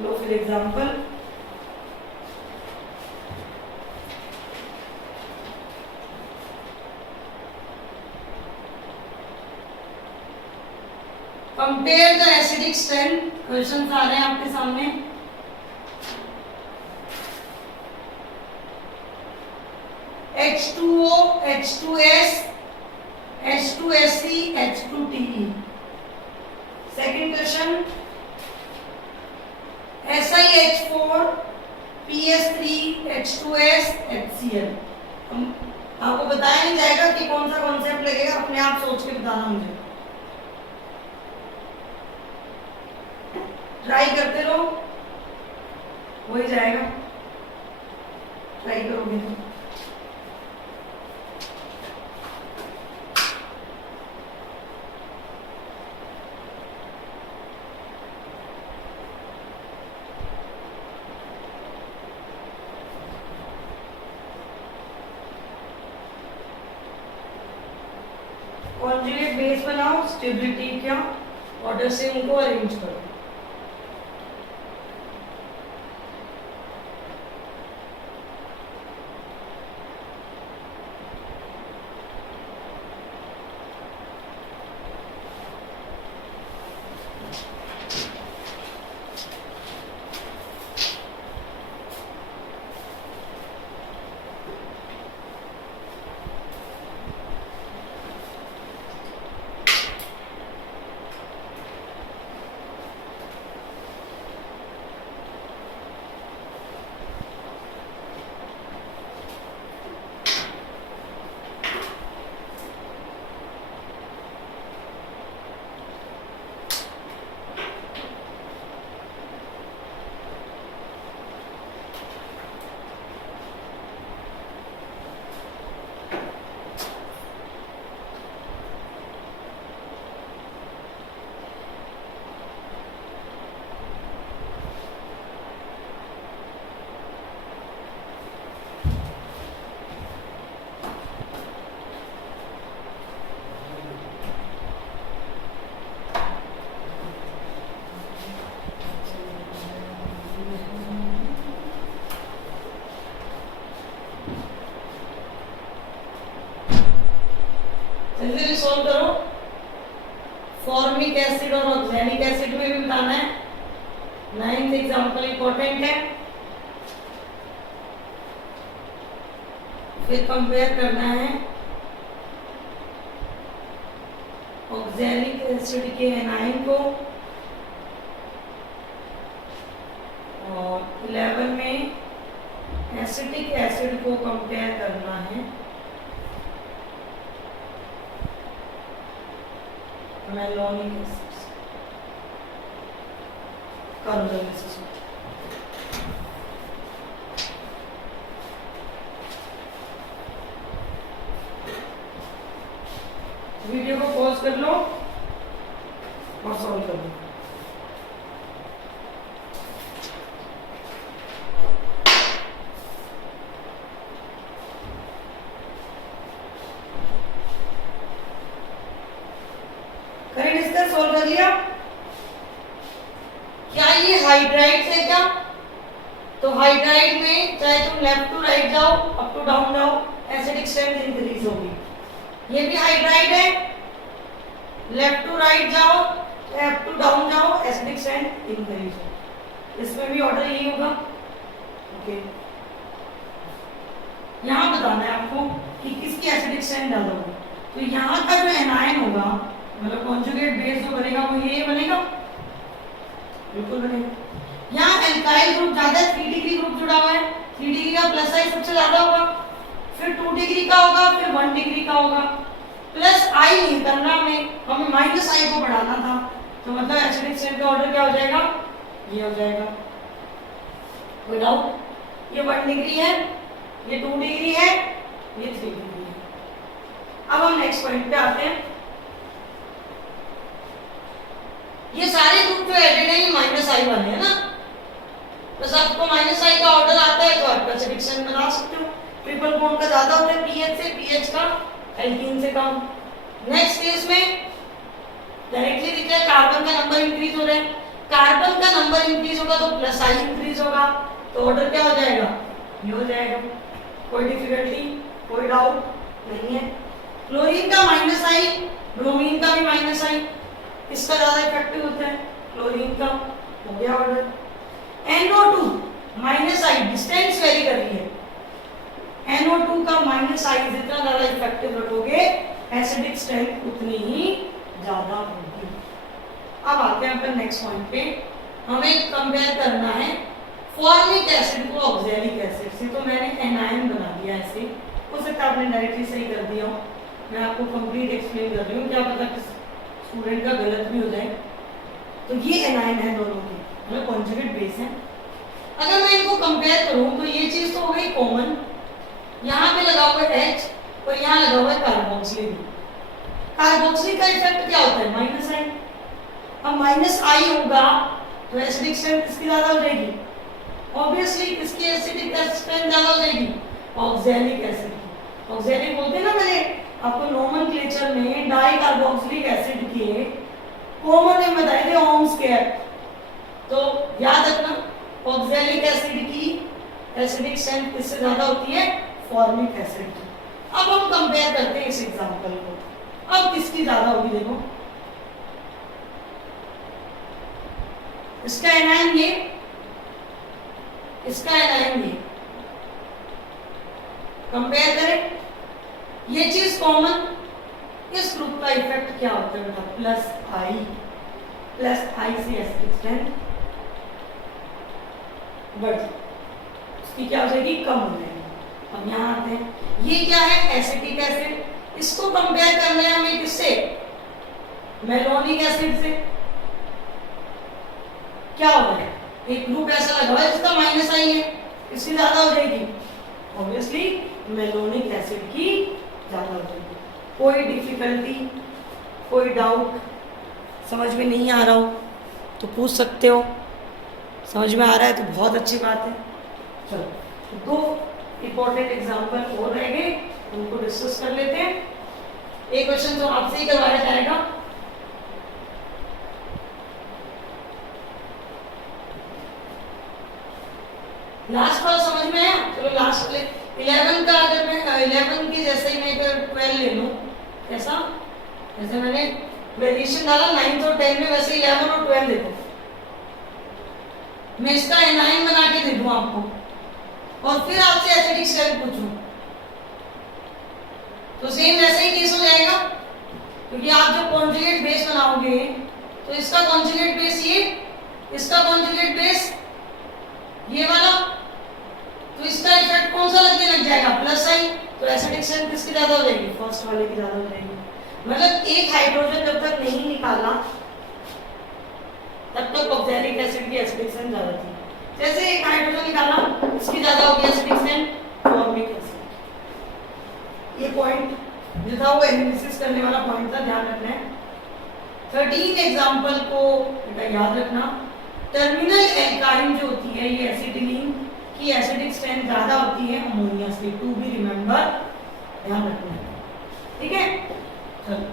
लो फिर example. Compare the acidic strength. Question आ रहे हैं आपके सामने। H2O, H2S, H2SE, H2TE। Second question SiH4, PS3, H2S, HCl। आपको बताया नहीं जाएगा कि कौन सा कॉन्सेप्ट लगेगा, अपने आप सोच के बताना मुझे। ट्राई करते रहो, हो ही जाएगा। ट्राई करोगे तो। कॉन्जुगेट बेस बनाओ, स्टेबिलिटी क्या ऑर्डर से उनको अरेंज करो। सोल्व करो। फॉर्मिक एसिड और ऑक्सैलिक एसिड में भी बताना है। 9th एग्जांपल इंपॉर्टेंट है। फिर कंपेयर करना है ऑक्सैलिक एसिड के एनाइन को, और 11 में एसिटिक एसिड को कंपेयर करना है मेलोनिक एसिड से। कर जल्दी से। वीडियो को पॉज कर लो और सॉल्व कर लो। करें डिस्कस, सॉल्व कर लिया। क्या ये हाइड्राइड है क्या? तो हाइड्राइड में चाहे तुम लेफ्ट टू राइट जाओ, अप टू डाउन जाओ, एसिडिक स्ट्रेंथ इंक्रीज होगी। ये भी हाइड्राइड है, लेफ्ट टू राइट जाओ, अप टू डाउन जाओ, एसिडिक स्ट्रेंथ इंक्रीज हो। इसमें भी ऑर्डर यही होगा। ओके, यहाँ बताना है आपको कि किसकी एसिडिक स्ट्रेंथ ज्यादा होगी। तो यहाँ का जो एनायन होगा, मतलब कॉन्जुगेट बेस जो बनेगा वो ये बनेगा, बिल्कुल बनेगा। यहाँ एल्काइल ग्रुप ज्यादा है, 3 डिग्री ग्रुप जुड़ा हुआ है, 3 डिग्री का प्लस आई सबसे ज्यादा होगा, फिर 2 डिग्री का होगा, फिर 1 डिग्री का होगा। प्लस आई नहीं करना, हमें माइनस आई को बढ़ाना था, तो मतलब एसिडिक स्ट्रेंथ का ऑर्डर क्या हो जाएगा, ये हो जाएगा। कोई डाउट? ये 1 डिग्री है, ये 2 डिग्री है, ये 3 डिग्री है। अब हम नेक्स्ट पॉइंट पे आते हैं। ये सारे ग्रुप जो एडेड है ये माइनस आई वाले है ना, बस आपको माइनस आई का ऑर्डर आता है तो आप एसिडिक स्ट्रेंथ बना सकते हो। ट्रिपल बॉन्ड का ज्यादा होता है पीएच से, पीएच का एल्कीन से कम। नेक्स्ट केस में डायरेक्टली दिख रहा है कार्बन का नंबर इंक्रीज हो रहा है, कार्बन का नंबर इंक्रीज होगा तो प्लस आई इंक्रीज होगा, तो ऑर्डर क्या हो जाएगा, ये हो जाएगा। कोई डिफिकल्टी, कोई डाउट नहीं है। क्लोरीन का माइनस आई, ब्रोमीन का भी माइनस आई, इसका ज्यादा इफेक्टिव होता है, क्लोरीन का हो गया ऑर्डर। NO2 माइनस आई, डिस्टेंस वेरी कर रही है, NO2 का माइनस आई जितना ज्यादा इफेक्टिव रखोगे एसिडिक स्ट्रेंथ उतनी ही ज्यादा होगी। अब आते हैं अपन नेक्स्ट पॉइंट पे। हमें कंपेयर करना है फॉर्मिक एसिड को ऑक्सैलिक एसिड से। तो मैंने एनायन बना दिया ऐसे, हो सकता है आपने डायरेक्टली सही कर दिया हो, मैं आपको कंप्लीट एक्सप्लेन कर रही हूँ, क्या पता किस स्टूडेंट का गलत भी हो जाए। तो ये एनायन है दोनों की, मतलब कॉन्जुगेट बेस है। अगर मैं इनको कंपेयर करूं तो ये चीज तो हो गई कॉमन, यहाँ पे लगा हुआ है H और यहाँ लगा हुआ है कार्बोक्सिलिक। कार्बोक्सिलिक का इफेक्ट क्या होता है, माइनस आई। अब माइनस आई होगा तो एसिडिक स्ट्रेंथ किसकी ज्यादा हो जाएगी, ऑब्वियसली किसकी एसिडिक स्ट्रेंथ ज्यादा हो जाएगी, ऑक्सैलिक एसिड की। ऑक्सैलिक बोलते हैं ना, मैंने आपको नोमेनक्लेचर में डाई कार्बोक्सिलिक एसिड के कॉमन नेम बताए थे, ओम्स केयर। तो याद रखना ऑक्सैलिक एसिड की एसिडिक स्ट्रेंथ किससे ज्यादा होती है, फॉर्मिक एसिड की। अब हम कंपेयर करते हैं इस एग्जांपल को। अब किसकी ज्यादा होगी, देखो इसका एनायन ये, इसका एनायन ये, कंपेयर करें। ये चीज कॉमन, इस ग्रुप का इफेक्ट क्या होता है बेटा, प्लस आई से एसिडिक स्ट्रेंथ बढ़, इसकी क्या हो जाएगी, कम हो जाएगी। अब यहाँ आते हैं, ये क्या है, एसिटिक एसिड। इसको कंपेयर करना है हमें किससे, मेलोनिक एसिड से। क्या हो रहा है, एक ग्रुप ऐसा लगा हुआ है जिसका माइनस आई है, इसकी ज्यादा हो जाएगी, ऑब्वियसली मेलोनिक एसिड की ज्यादा हो जाएगी। कोई डिफिकल्टी, कोई डाउट, समझ में नहीं आ रहा हो तो पूछ सकते हो, समझ में आ रहा है तो बहुत अच्छी बात है। चलो, तो 2 इंपॉर्टेंट एग्जाम्पल और रह गए, उनको डिस्कस कर लेते हैं। एक क्वेश्चन तो आपसे ही करवाया जाएगा। लास्ट वाला समझ में आया, चलो लास्ट वाले 11 का, अगर मैं 11 की जैसे ही मैं 12 ले लूं, कैसा जैसे मैंने वेरिएशन डाला 9th और 10 में, वैसे 11 और 12 देखो, मैं इसका एनाइन बना के दे दूं आपको और फिर आपसे एसिडिक स्ट्रेंथ पूछूं तो सेम वैसा ही केस हो जाएगा, क्योंकि आप जो कॉन्जुगेट बेस बनाओगे तो इसका कॉन्जुगेट बेस ये, इसका कॉन्जुगेट बेस ये वाला, तो इसका इफेक्ट कौन सा लगने लग जाएगा, प्लस साइन, तो एसिडिक स्ट्रेंथ किसकी ज्यादा हो जाएगी, फर्स्ट वाले की ज्यादा हो जाएगी। मतलब एक हाइड्रोजन जब तक नहीं निकाला तब तक ऑक्सैलिक एसिड की एसिडिक स्ट्रेंथ ज्यादा थी, जैसे एक हाइड्रोजन निकाला इसकी ज्यादा होगी एसिडिक स्ट्रेंथ फॉर्मिक एसिड। ये पॉइंट जो था वो एनालिसिस करने वाला पॉइंट था, ध्यान रखना है। 13 एग्जांपल को बेटा याद रखना। टर्मिनल एल्काइन जो होती है ये एसिटिलीन की एसिडिक स्ट्रेंथ ज्यादा होती है अमोनिया से, टू बी रिमेंबर, ध्यान रखना है, ठीक है। चलो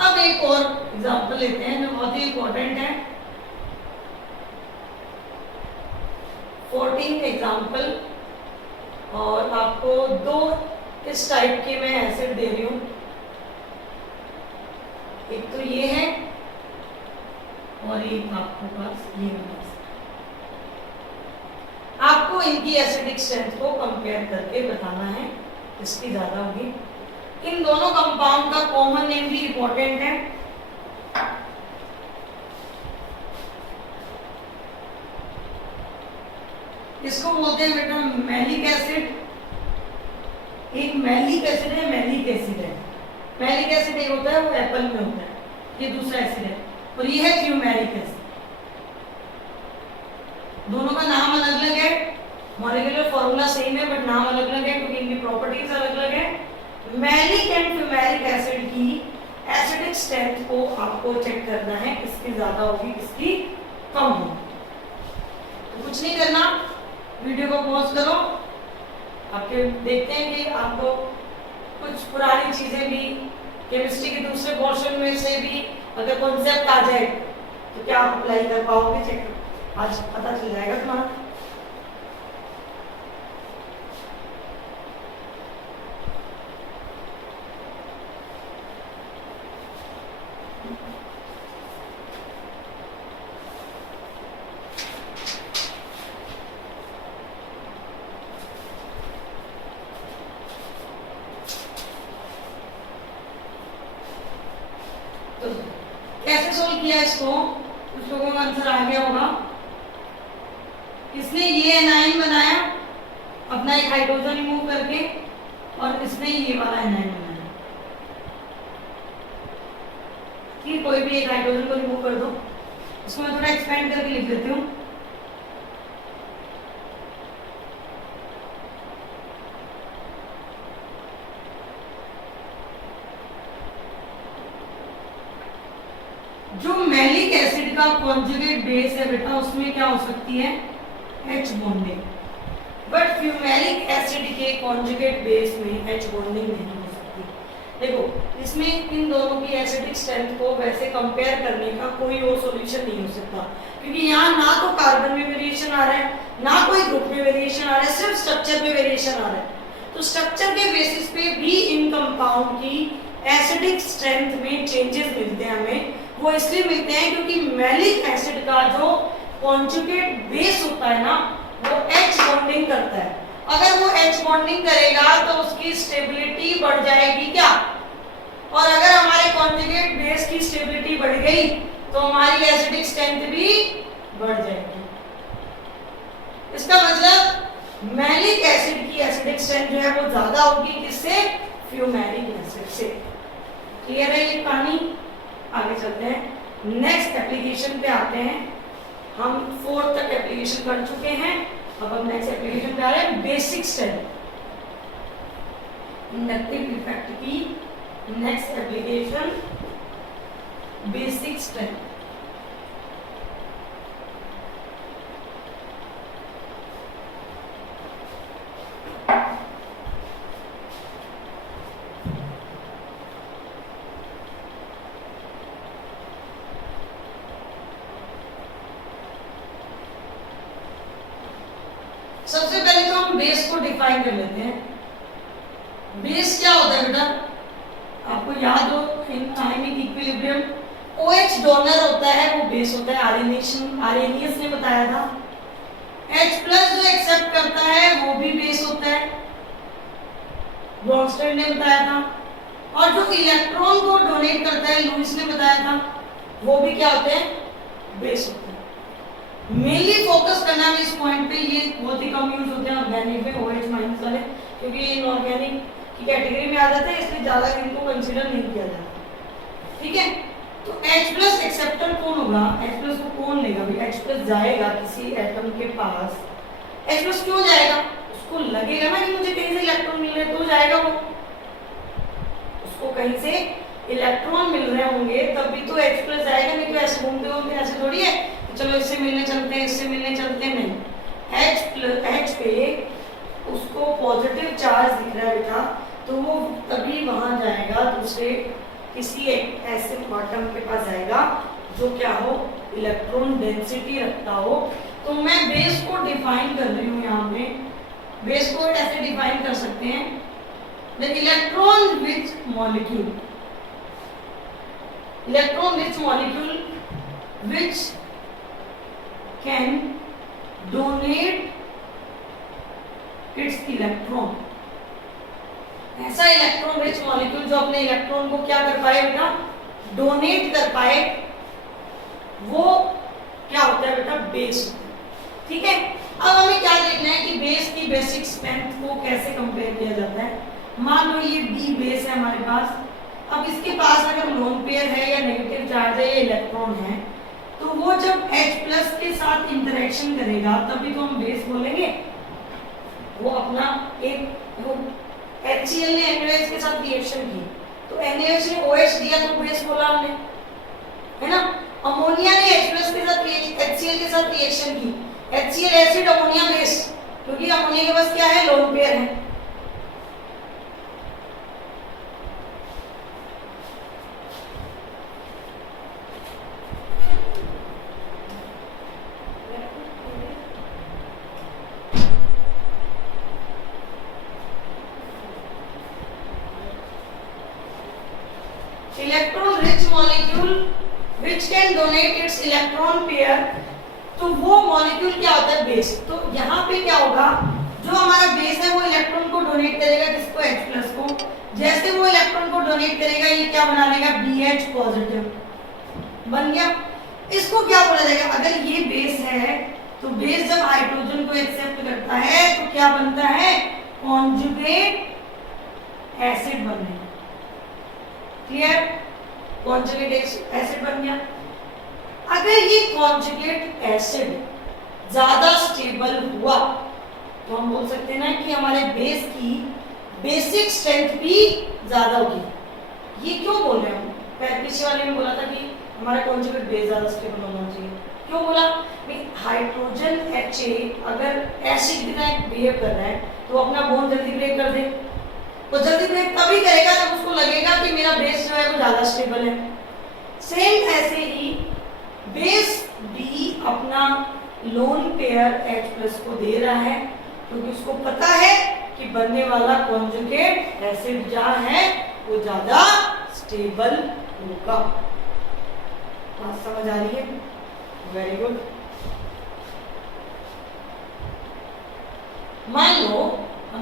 अब एक और एग्जांपल लेते हैं जो बहुत ही इंपॉर्टेंट है। 14 एग्जांपल, और आपको दो इस टाइप के मैं एसिड दे रही हूं, एक तो ये है और एक आपके पास ये है। आपको इनकी एसिडिक स्ट्रेंथ को कंपेयर करके बताना है किसकी ज्यादा होगी। इन दोनों कंपाउंड का कॉमन नेम भी इंपॉर्टेंट है। इसको बोलते हैं बेटा मैलिक एसिड। एक मैलिक एसिड है, मैलिक एसिड है। मैलिक एसिड एक होता है वो एप्पल में होता है, ये दूसरा एसिड है, और ये है फ्यूमेरिक एसिड। दोनों का नाम अलग अलग है, मॉलिक्यूलर फॉर्मूला सेम है बट नाम अलग अलग है क्योंकि इनकी प्रॉपर्टीज अलग अलग है। मैलिक एंड फ्यूमेरिक एसिड की एसिडिक स्ट्रेंथ को आपको चेक करना है, किसकी ज्यादा होगी किसकी कम होगी। तो कुछ नहीं करना, वीडियो को पॉज करो, आपके देखते हैं कि आपको कुछ पुरानी चीजें भी केमिस्ट्री के दूसरे पोर्शन में से भी अगर कॉन्सेप्ट आ जाए तो क्या आप अप्लाई कर पाओगे, चेक आज पता चल जाएगा तुम्हारा। तो कैसे सोल्व किया इसको, कुछ लोगों का आंसर आ गया होगा। इसने ये एनाइन बनाया अपना एक हाइड्रोजन रिमूव करके, और इसने ये वाला एनाइन बनाया। ठीक, कोई भी एक हाइड्रोजन को रिमूव कर दो। इसको मैं थोड़ा एक्सपेंड करके लिख देती हूँ। जो मैलिक एसिड का कॉन्जुगेट बेस है बेटा उसमें क्या हो सकती है, H bonding, but fumaric acid के कॉन्जुगेट बेस में H बॉन्डिंग नहीं हो सकती। देखो इसमें इन दोनों की एसिडिक स्ट्रेंथ को वैसे कंपेयर करने का कोई और सॉल्यूशन नहीं हो सकता, क्योंकि यहाँ ना तो कार्बन में वेरिएशन आ रहा है, ना कोई ग्रुप में वेरिएशन आ रहा है, सिर्फ स्ट्रक्चर में वेरिएशन आ रहा है। तो स्ट्रक्चर के बेसिस पे भी इन कंपाउंड की एसिडिक स्ट्रेंथ में चेंजेस मिलते हैं हमें। वो इसलिए मिलते हैं क्योंकि मैलिक एसिड का जो कॉन्जुगेट बेस होता है ना वो H बॉन्डिंग करता है। अगर वो H बॉन्डिंग करेगा तो उसकी स्टेबिलिटी बढ़ जाएगी क्या, और अगर हमारे कॉन्जुगेट बेस की स्टेबिलिटी बढ़ गई तो हमारी एसिडिक स्ट्रेंथ भी बढ़ जाएगी। इसका मतलब मैलिक एसिड की एसिडिक स्ट्रेंथ जो है वो ज्यादा होगी किससे, फ्यूमेरिक एसिड से। क्लियर है ये कहानी। आगे चलते हैं, नेक्स्ट एप्लीकेशन पे आते हैं। हम 4 तक एप्लीकेशन कर चुके हैं, अब हम नेक्स्ट एप्लीकेशन पे आ रहे हैं, बेसिक स्ट्रेंथ, इंडक्टिव इफेक्ट की नेक्स्ट एप्लीकेशन बेसिक स्ट्रेंथ। सबसे पहले तो हम बेस को डिफाइन कर लेते हैं। बेस क्या होता है बेटा, आपको याद हो इन आयनिक इक्विलिब्रियम OH डोनर होता है वो बेस होता है, आर्रेनियस ने बताया था। H प्लस जो एक्सेप्ट करता है वो भी बेस होता है, ब्रॉन्स्टेड ने बताया था। और जो इलेक्ट्रॉन को डोनेट करता है लुईस ने बताया था, वो भी क्या होते हैं, बेस होते हैं। मेनली फोकस करना है इस पॉइंट पे, ये बहुत ही कम यूज होते हैं ऑर्गेनिक में OH माइनस वाले, क्योंकि ये इनऑर्गेनिक की कैटेगरी में आ जाते हैं, इसलिए ज्यादा इनको कंसीडर नहीं किया जाता। ठीक है, तो H प्लस एक्सेप्टर कौन होगा, H प्लस को कौन लेगा भाई, H प्लस जाएगा किसी एटम के पास। H प्लस क्यों जाएगा, उसको लगेगा ना कि मुझे कहीं से इलेक्ट्रॉन मिल रहे, तो जाएगा वो, उसको कहीं से इलेक्ट्रॉन मिल रहे होंगे तब भी तो H प्लस जाएगा, नहीं तो ऐसे घूमते घूमते ऐसे थोड़ी है कि चलो इससे मिलने चलते हैं, इससे मिलने चलते हैं, नहीं। H पे उसको पॉजिटिव चार्ज दिख रहा है बेटा, तो वो तभी वहां जाएगा, दूसरे किसी एक ऐसे एटम के पास जाएगा जो क्या हो, इलेक्ट्रॉन डेंसिटी रखता हो। तो मैं बेस को डिफाइन कर रही हूँ यहाँ पे, बेस को ऐसे डिफाइन कर सकते हैं, the electron rich molecule, electron rich molecule which can donate its electron, ऐसा इलेक्ट्रॉन रिच मॉलिक्यूल जो अपने इलेक्ट्रॉन को क्या कर पाए बेटा, डोनेट कर पाए, वो क्या होता है बेटा, बेस होता है। ठीक है, अब हमें क्या देखना है कि बेस की बेसिक स्ट्रेंथ को कैसे कंपेयर किया जाता है। मान लो ये B बेस है हमारे पास, अब इसके पास अगर लोन पेयर है या नेगेटिव चार्ज है या इलेक्ट्रॉन है, तो वो जब H प्लस के साथ इंटरेक्शन करेगा तभी तो हम बेस बोलेंगे। वो अपना एक HCl ने NaOH के साथ रिएक्शन की, तो NaOH ने OH दिया तो बेस बोला हमने, है ना। अमोनिया ने H प्लस के साथ HCl के साथ रिएक्शन की, HCl एसिड अमोनिया बेस, क्योंकि अमोनिया के पास क्या है, लोन पेयर है। Electron rich molecule which can donate its electron pair, तो वो मॉलिक्यूल क्या होता है, बेस। तो यहाँ पे क्या होगा, जो हमारा बेस है वो इलेक्ट्रॉन को डोनेट करेगा, किसको, H प्लस को। जैसे वो इलेक्ट्रॉन को डोनेट करेगा ये क्या बना लेगा, BH पॉजिटिव बन गया। इसको क्या बोला जाएगा, अगर ये बेस है तो बेस जब हाइड्रोजन को एक्सेप्ट करता है तो क्या बनता है, कॉन्जुगेट एसिड बनने, क्लियर, कॉन्जुगेट एसिड बन गया। अगर ये कॉन्जुगेट एसिड ज्यादा स्टेबल हुआ तो हम बोल सकते हैं ना कि हमारे बेस की बेसिक स्ट्रेंथ भी ज्यादा होगी। ये क्यों बोल रहे हैं, पीछे वाले में बोला था कि हमारा कॉन्जुगेट बेस ज्यादा स्टेबल होना चाहिए, क्यों बोला, हाइड्रोजन Ha अगर एसिड की तरह बिहेव कर रहा है तो अपना बॉन्ड जल्दी ब्रेक कर दे, वो जल्दी ब्रेक तभी करेगा जब उसको लगेगा कि मेरा बेस जो है वो ज्यादा स्टेबल है। सेम ऐसे ही बेस B अपना लोन पेयर H प्लस को दे रहा है क्योंकि उसको पता है कि बनने वाला कॉन्जुगेट एसिड जहाँ है वो ज्यादा स्टेबल होगा। बात समझ आ रही है, वेरी गुड। मान लो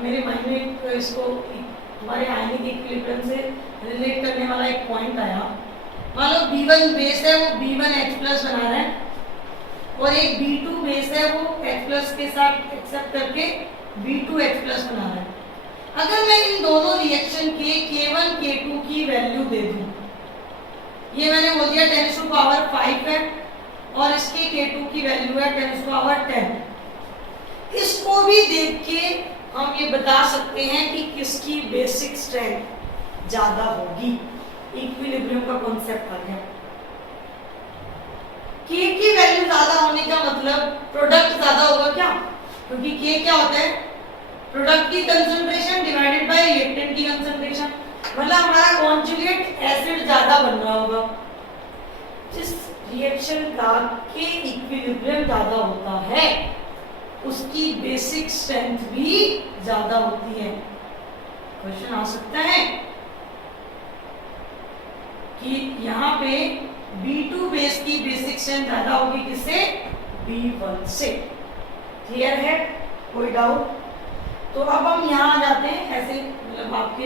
मेरे माइंड में इसको हमारे आयनिक इक्विलिब्रियम से रिलेट करने वाला एक पॉइंट आया। मान लो B1 बेस है वो B1H प्लस बना रहा है और एक B2 बेस है वो H प्लस के साथ एक्सेप्ट करके B2H प्लस बना रहा है। अगर मैं इन दोनों रिएक्शन के K1 K2 की वैल्यू दे दूं, ये मैंने बोल दिया 10 टू पावर 5 है और इसके K2 की वैल्यू है 10 टू पावर 10। इसको भी देख के हम ये बता सकते हैं कि किसकी बेसिक स्ट्रेंथ ज्यादा होगी। इक्विलिब्रियम का कॉन्सेप्ट आ गया। K की वैल्यू ज्यादा होने का मतलब प्रोडक्ट ज्यादा होगा क्या, क्योंकि K क्या होता है, प्रोडक्ट की कंसंट्रेशन डिवाइडेड बाय रिएक्टेंट की कंसंट्रेशन, मतलब हमारा कॉन्जुगेट एसिड ज्यादा बन रहा होगा। जिस रिएक्शन का K इक्विलिब्रियम ज्यादा होता है उसकी बेसिक स्ट्रेंथ भी ज्यादा होती है। क्वेश्चन आ सकता है, कि यहाँ पे B2 बेस की बेसिक स्ट्रेंथ ज्यादा होगी किससे? B1 से। क्लियर है? कोई डाउट? तो अब हम यहाँ आ जाते हैं, ऐसे मतलब आपके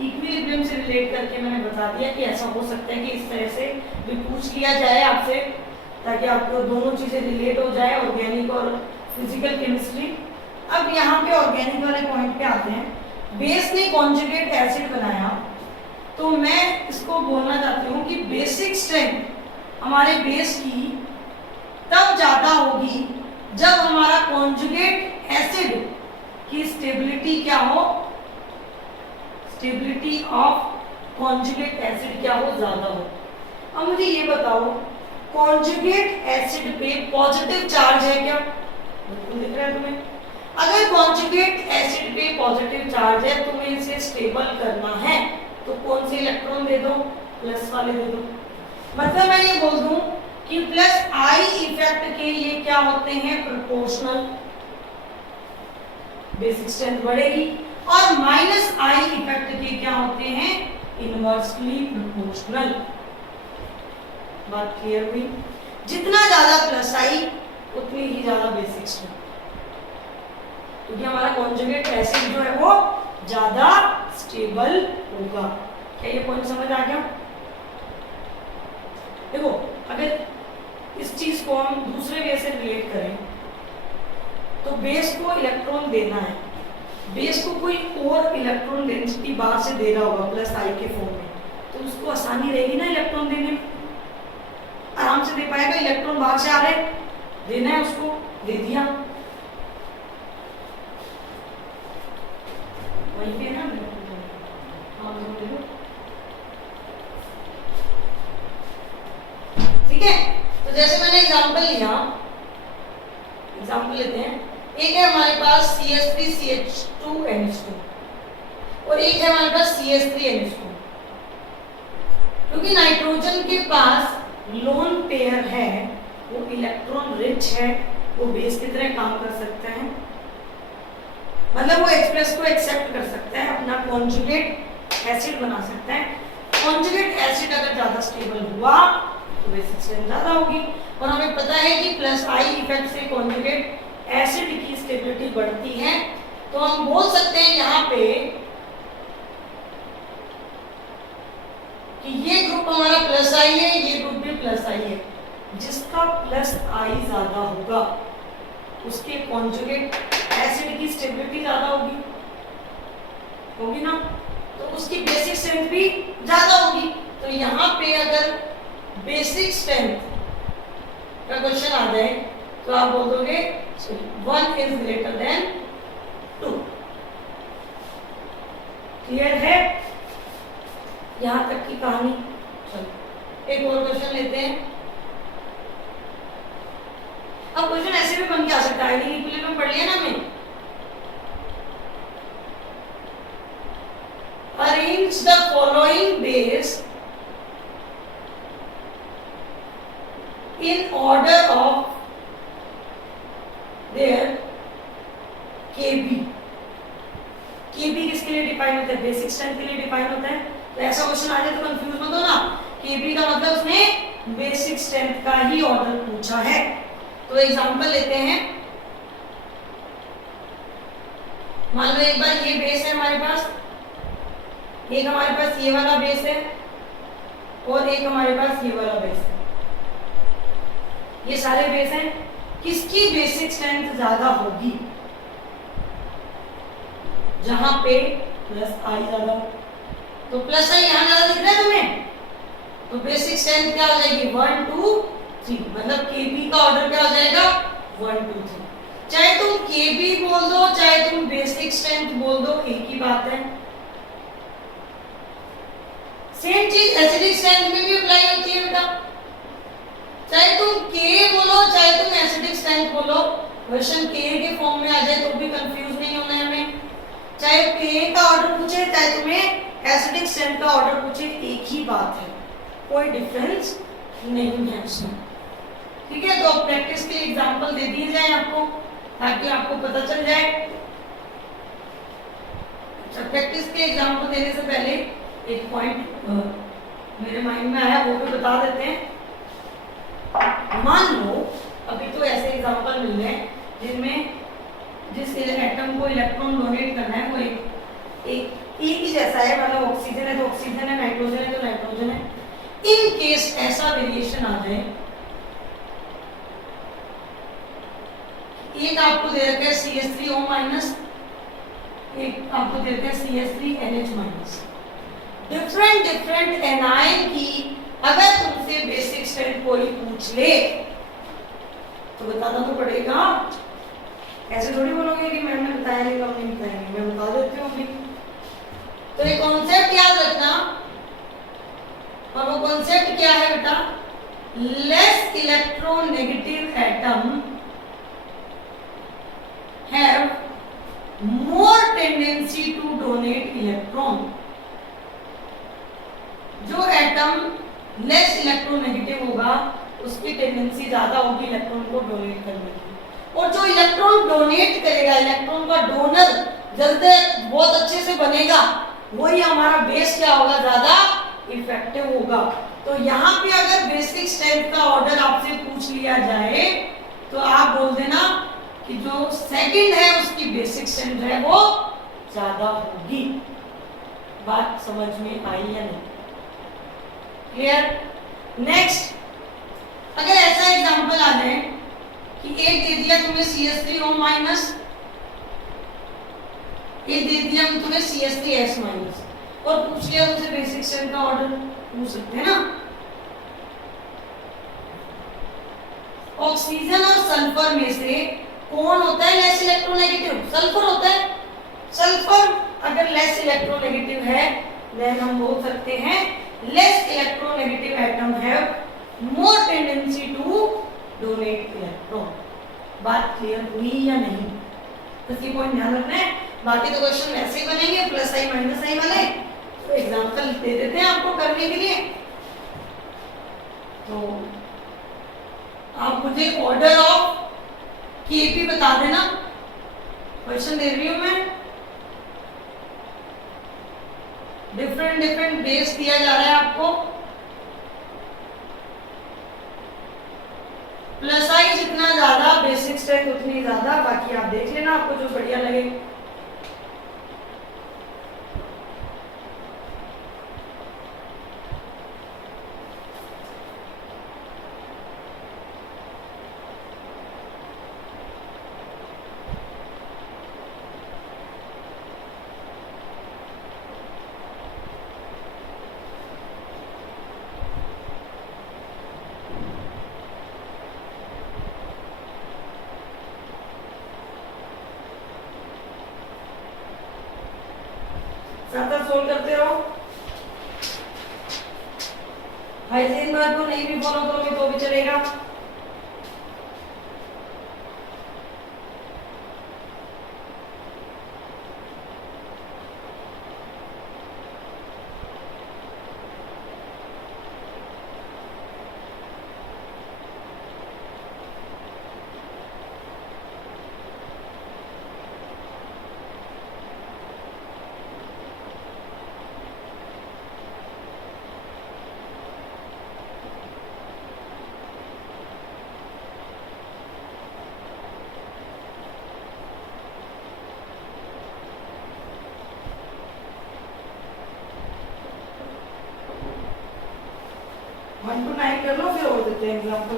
इक्विलिब्रियम से रिलेट करके मैंने बता दिया कि ऐसा हो सकता है कि इस तरह से भी पूछ लिया जाए आपसे, ताकि आपको दोनों चीजें रिलेट हो जाए, ऑर्गेनिक और फिजिकल केमिस्ट्री। अब यहाँ पे ऑर्गेनिक वाले पॉइंट पे आते हैं। बेस ने कॉन्जुगेट एसिड बनाया, तो मैं इसको बोलना चाहती हूँ कि बेसिक स्ट्रेंथ हमारे बेस की तब ज्यादा होगी जब हमारा कॉन्जुगेट एसिड की स्टेबिलिटी क्या हो, स्टेबिलिटी ऑफ कॉन्जुगेट एसिड क्या हो, ज्यादा हो। अब मुझे ये बताओ, कॉन्जुगेट एसिड पे पॉजिटिव चार्ज है क्या? बिल्कुल दिख रहा है तुम्हें। अगर कॉन्जुगेट एसिड पे पॉजिटिव चार्ज है, तुम्हें इसे स्टेबल करना है, तो कौन से इलेक्ट्रॉन दे दो? प्लस वाले दे दो। मतलब मैं ये बोल दूं कि प्लस आई इफेक्ट के ये क्या होते हैं? प्रोपोर्शनल, बेसिक स्ट्रेंथ बढ़ेगी, और माइनस आई इफेक्ट के क्या होते हैं? Inversely proportional. बात क्लियर हुई? जितना ज्यादा प्लस आई उतनी ही ज्यादा बेसिक स्ट्रेंथ, क्योंकि हमारा कॉन्जुगेट एसिड जो है वो ज्यादा स्टेबल होगा। क्या ये पॉइंट समझ आ गया? देखो, अगर इस चीज को हम दूसरे वे से रिलेट करें, तो बेस को इलेक्ट्रॉन देना है, बेस को कोई और इलेक्ट्रॉन डेंसिटी बाहर से दे रहा होगा प्लस आई के फॉर्म में, तो उसको आसानी रहेगी ना इलेक्ट्रॉन देने में, आराम से दे पाएगा। इलेक्ट्रॉन बाहर से आ रहे, देना है उसको, दे दिया, वहीं पे ना। ठीक है, तो जैसे मैंने एग्जांपल लिया, एग्जांपल लेते हैं। एक है हमारे पास CH3CH2NH2 और एक है हमारे पास CH3NH2। क्योंकि नाइट्रोजन के पास लोन पेयर है, वो इलेक्ट्रॉन रिच है, वो बेस की तरह काम कर सकता है, मतलब वो एक्सप्रेस को एक्सेप्ट कर सकता है, अपना कॉन्जुगेट एसिड बना सकता है। कॉन्जुगेट एसिड अगर ज्यादा स्टेबल हुआ तो बेसिक स्ट्रेंथ ज्यादा होगी, और हमें पता है कि प्लस आई इफेक्ट से कॉन्जुगेट एसिड की स्टेबिलिटी बढ़ती है। तो हम बोल सकते हैं यहाँ पे कि ये ग्रुप हमारा प्लस आई है, ये ग्रुप भी प्लस आई है। जिसका प्लस आई ज्यादा होगा उसके कॉन्जुगेट एसिड की स्टेबिलिटी ज्यादा होगी ना, तो उसकी बेसिक स्ट्रेंथ भी ज्यादा होगी। तो यहाँ पे अगर बेसिक स्ट्रेंथ का क्वेश्चन आ जाए तो आप बोल दोगे 1 इज ग्रेटर देन 2। क्लियर है यहाँ तक की कहानी? चलो एक और क्वेश्चन लेते हैं। अब क्वेश्चन ऐसे भी बन के आ सकता है, इक्विलिब्रियम पढ़ लिया ना हमने। Arrange the following base in order of their KB। KB किसके लिए डिफाइन होता है? बेसिक स्ट्रेंथ के लिए डिफाइन होता है। तो ऐसा क्वेश्चन आ जाए तो कंफ्यूज मत हो ना, KB का मतलब उसने बेसिक स्ट्रेंथ का ही ऑर्डर पूछा है। तो एग्जांपल लेते हैं। मान लो एक बार ये बेस है हमारे पास, एक हमारे पास ये वाला बेस है, और एक हमारे पास ये वाला बेस है। ये सारे बेस हैं, किसकी बेसिक स्ट्रेंथ ज्यादा होगी? जहां पे प्लस आई ज्यादा, तो प्लस आई यहां ज्यादा दिख रहा है तुम्हें, तो बेसिक स्ट्रेंथ क्या हो जाएगी? 1 2 3, मतलब KB का ऑर्डर क्या हो जाएगा? 1 2 3। चाहे तुम KB बोल दो, चाहे तुम बेसिक स्ट्रेंथ बोल दो, एक ही बात है। सेम चीज एसिडिक स्ट्रेंथ में भी अप्लाई होती है बेटा। चाहे तुम K बोलो, चाहे तुम एसिडिक स्ट्रेंथ बोलो, क्वेश्चन K के फॉर्म में आ जाए तो भी कंफ्यूज नहीं होना है हमें। चाहे K का ऑर्डर पूछे, चाहे तुम्हें एसिडिक स्ट्रेंथ का ऑर्डर पूछे, एक ही बात है, कोई डिफरेंस नहीं है उसमें। ठीक है, तो प्रैक्टिस के लिए एग्जांपल दे दिए जाए आपको, ताकि आपको पता चल जाए। अच्छा, प्रैक्टिस के एग्जांपल देने से पहले एक पॉइंट मेरे माइंड में आया वो भी बता देते हैं। मान लो अभी तो ऐसे एग्जांपल मिल रहे हैं जिनमें जिस एटम को इलेक्ट्रॉन डोनेट करना है वो एक ही जैसा है, मतलब ऑक्सीजन है तो ऑक्सीजन है, नाइट्रोजन है तो नाइट्रोजन है। इन केस ऐसा वेरिएशन आ जाए, एक आपको दे रखा है CH3O-, एक आपको दे रखा है CH3NH-। डिफरेंट एनाइन की अगर तुमसे बेसिक स्ट्रेंथ कोई पूछ ले तो बताना तो पड़ेगा। ऐसे थोड़ी बोलोगे कि मैम ने बताया नहीं, कम नहीं बताया नहीं, मैं बता देती हूँ अभी। तो ये कॉन्सेप्ट याद रखना, और वो कॉन्सेप्ट क्या है बेटा? Less electronegative atom have more tendency to donate electron. जो एटम लेस इलेक्ट्रोनेगेटिव होगा उसकी टेंडेंसी ज्यादा होगी इलेक्ट्रॉन को डोनेट करने की, और जो इलेक्ट्रॉन डोनेट करेगा, इलेक्ट्रॉन का डोनर जल्दी बहुत अच्छे से बनेगा, वही हमारा बेस क्या होगा? ज्यादा इफेक्टिव होगा। तो यहाँ पे अगर बेसिक स्ट्रेंथ का ऑर्डर आपसे पूछ लिया जाए तो आप बोल देना कि जो सेकंड है उसकी बेसिक स्ट्रेंथ है वो ज्यादा होगी। बात समझ में आई या नहीं? क्लियर? नेक्स्ट, अगर ऐसा एग्जांपल आ जाए कि एक दे दिया तुम्हें CH3O-, एक दे दिया तुम्हें CH3S-, और पूछ लिया तुमसे बेसिक स्ट्रेंथ का ऑर्डर, पूछ सकते हैं ना। ऑक्सीजन और सल्फर में से कौन होता है लेस इलेक्ट्रोनेगेटिव? सल्फर होता है। सल्फर अगर लेस इलेक्ट्रोनेगेटिव है देन हम बोल सकते हैं less electronegative atom have more tendency to donate electron. बात क्लियर हुई या नहीं? तो ये पॉइंट ध्यान रखना है। बाकी तो क्वेश्चन वैसे ही बनेंगे प्लस आई माइनस आई वाले, तो एग्जांपल दे देते हैं आपको करने के लिए। तो आप मुझे ऑर्डर ऑफ केपी बता देना, क्वेश्चन दे रही हूं मैं। डिफरेंट बेस दिया जा रहा है आपको। प्लस आई जितना ज्यादा बेसिक स्ट्रेंथ उतनी ज्यादा, बाकी आप देख लेना आपको जो बढ़िया लगे। साथ सोल्व करते रहो। हाइजीन बात को नहीं भी फॉलो करोगे तो भी चलेगा। वन टू नाइन कर लो, फिर और देते हैं एग्जाम्पल।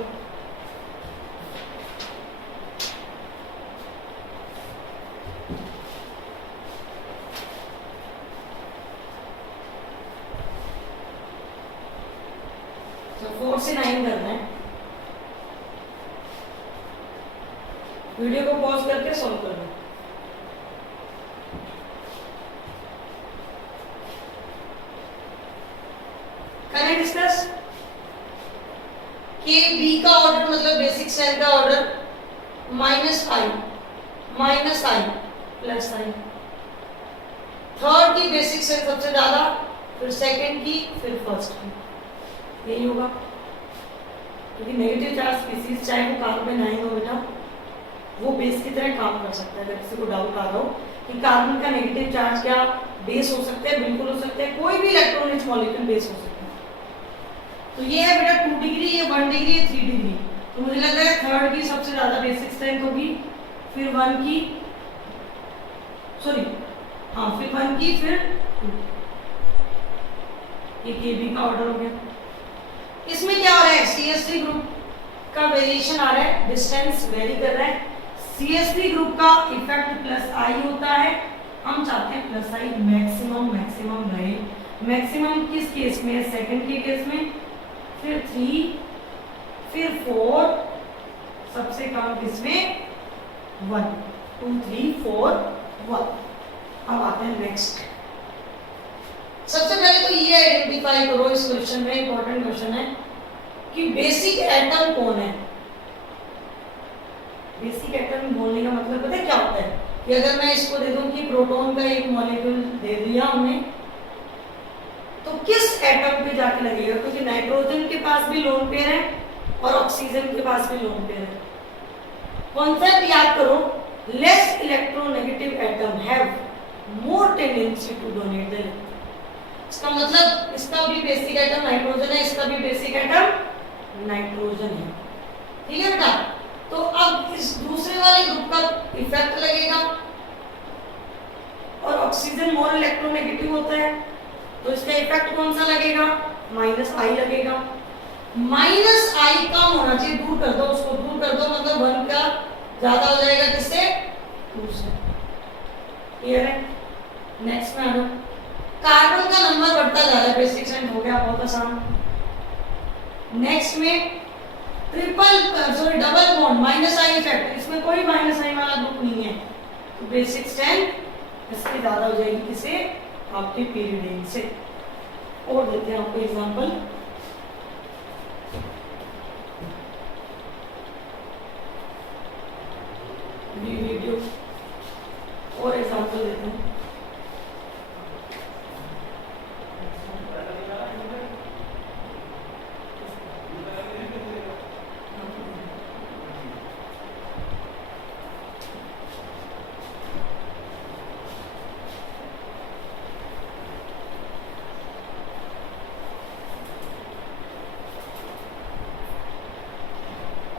तो 4 से 9 करना है। वीडियो को पॉज करके सॉल्व कर लो। करें डिस्कस कि बी का ऑर्डर मतलब बेसिक स्ट्रेंथ का order -i plus i। Third की बेसिक स्ट्रेंथ सबसे ज्यादा, फिर सेकंड की, फिर फर्स्ट की। यही होगा क्योंकि नेगेटिव चार्ज स्पीसीज चाहे वो कार्बन आयन हो बेटा, वो बेस की तरह काम कर सकता है। अगर किसी को डाउट आ रहा हो कि कार्बन का नेगेटिव चार्ज क्या बेस हो सकता है, बिल्कुल हो सकता है। कोई भी इलेक्ट्रॉन रिच मॉलिक्यूल बेस हो सकता है। तो ये है बेटा 2 डिग्री, ये 1 डिग्री, ये 3 डिग्री। तो मुझे लग रहा है थर्ड की सबसे ज्यादा बेसिक स्ट्रेंथ होगी, फिर 1 की, सॉरी हाँ फिर 1 की, फिर 2। ये केबी का ऑर्डर हो गया। इसमें क्या हो रहा है, CH3 ग्रुप का वेरिएशन आ रहा है, डिस्टेंस वेरी कर रहा है। CH3 ग्रुप का इफेक्ट प्लस आई होता है, हम चाहते हैं प्लस आई मैक्सिमम रहे। मैक्सिमम किस केस में, सेकंड के केस में, फिर 3, फिर 4, सबसे कम किसमें 1, 2 3 4 1। अब आते हैं नेक्स्ट। सबसे पहले तो ये आइडेंटिफाई करो, इस क्वेश्चन में इंपॉर्टेंट क्वेश्चन है कि बेसिक एटम कौन है। बेसिक एटम बोलने का मतलब पता है क्या होता है, कि अगर मैं इसको दे दूं कि प्रोटॉन का एक मॉलिक्यूल दे दिया हमने, तो किस एटम पे जाके लगेगा, क्योंकि नाइट्रोजन के पास भी लोन पेयर है और ऑक्सीजन के पास भी लोन पेयर है। कॉन्सेप्ट याद करो, less electronegative atom have more tendency to donate the electron. इसका मतलब इसका भी बेसिक एटम नाइट्रोजन है, इसका भी बेसिक एटम नाइट्रोजन है, ठीक है बेटा। तो अब इस दूसरे वाले ग्रुप का इफेक्ट लगेगा, और ऑक्सीजन मोर इलेक्ट्रोनेगेटिव होता है, तो इसका इफेक्ट कौन सा लगेगा, माइनस आई लगेगा। माइनस आई कम होना चाहिए, दूर कर दो उसको, दूर कर दो, मतलब 1 का ज्यादा हो जाएगा, किससे, 2 से। क्लियर है। नेक्स्ट में आ जाओ, कार्बन का नंबर बढ़ता जा रहा है, बेसिक स्ट्रेंथ हो गया, बहुत आसान। नेक्स्ट में double bond minus I effect, इसमें कोई माइनस आई वाला ग्रुप नहीं है, तो बेसिक स्ट्रेंथ इसकी ज्यादा हो जाएगी, किसे, आपके पीरियड से। और देते हैं आपको एग्जांपल, वीडियो और एग्जांपल देते हैं।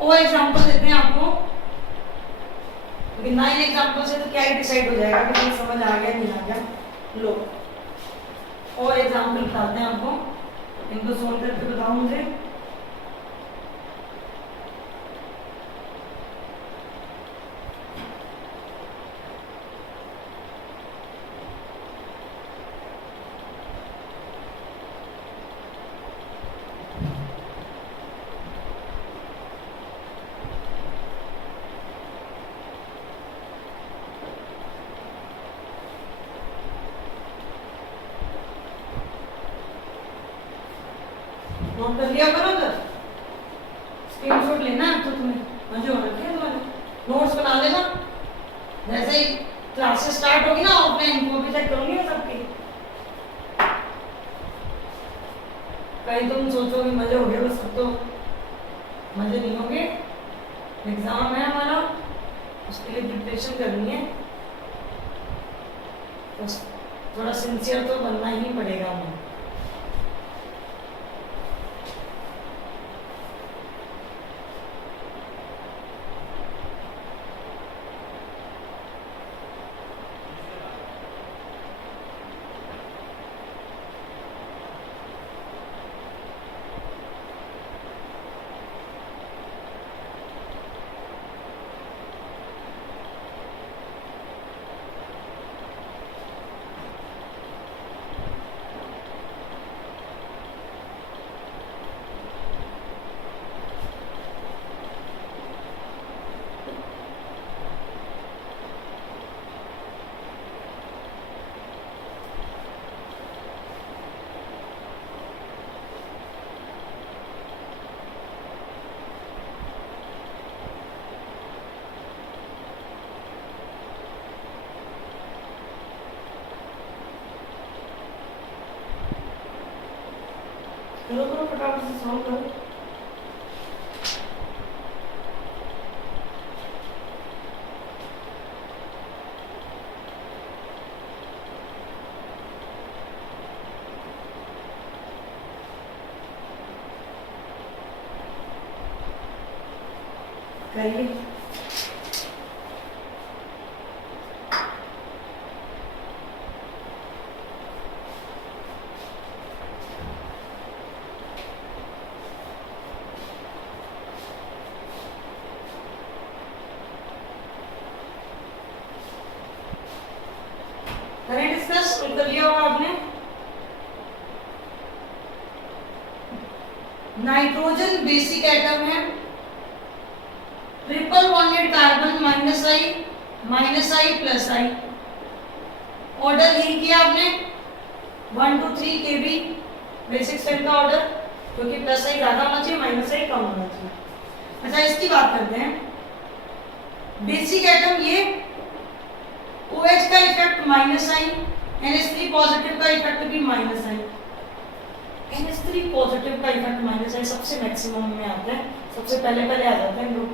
और एग्जांपल देते हैं आपको, क्योंकि 9 एग्जांपल से तो क्या ही डिसाइड हो जाएगा कि तुम्हें समझ आ गया नहीं आ गया। लो और एग्जांपल बताते हैं आपको, इनको सोल्व करके बताओ मुझे। नोट कर लिया करो, तो स्क्रीनशॉट लेना है, तो तुम्हें मजे हो रखे हैं, तुम्हारे नोट्स बना लेना। जैसे ही क्लासेस स्टार्ट होगी ना, ऑफलाइन वो भी चेक करूंगी मैं सबकी। कहीं तुम सोचोगे मजे हो गए, बस सब तो मजे नहीं होंगे। एग्जाम है हमारा, उसके लिए प्रिपरेशन करनी है, तो थोड़ा सिंसियर तो बनना ही पड़ेगा हमें। करो करो फटाफट से सॉल्व करो। करिए। करें डिस्कस कर लिया होगा आपने। नाइट्रोजन बेसिक एटम है, triple bonded carbon -I plus I। Order यही किया आपने 1 2 3 Kb बेसिक स्ट्रेंथ का ऑर्डर, क्योंकि प्लस I ज्यादा होना चाहिए, -I कम होना चाहिए। अच्छा, इसकी बात करते हैं। बेसिक एटम ये OH का इफेक्ट -I, NH3 पॉजिटिव का इफेक्ट भी -I। NH3 पॉजिटिव का इफेक्ट -I सबसे मैक्सिमम में आता है, सबसे पहले आ जाते हैं लोग।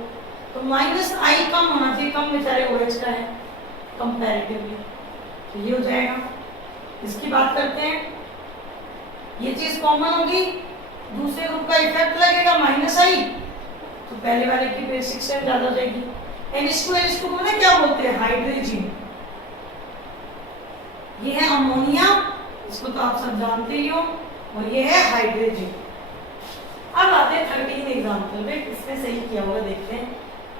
तो -I कम होना चाहिए, कम बेचारे OH का है कंपैरेटिवली, तो ये हो जाएगा। इसकी बात करते हैं, ये चीज कॉमन होगी, दूसरे ग्रुप का इफेक्ट लगेगा -I, तो पहले वाले की बेसिक स्ट्रेंथ ज्यादा हो जाएगी। NH2 को पता क्या बोलते हैं? हाइड्रोजन। ये है अमोनिया, इसको तो आप सब जानते ही हो, और ये है हाइड्रोजन। अब आते हैं 13 एग्जाम्पल में, इसमें सही किया होगा, देखते हैं।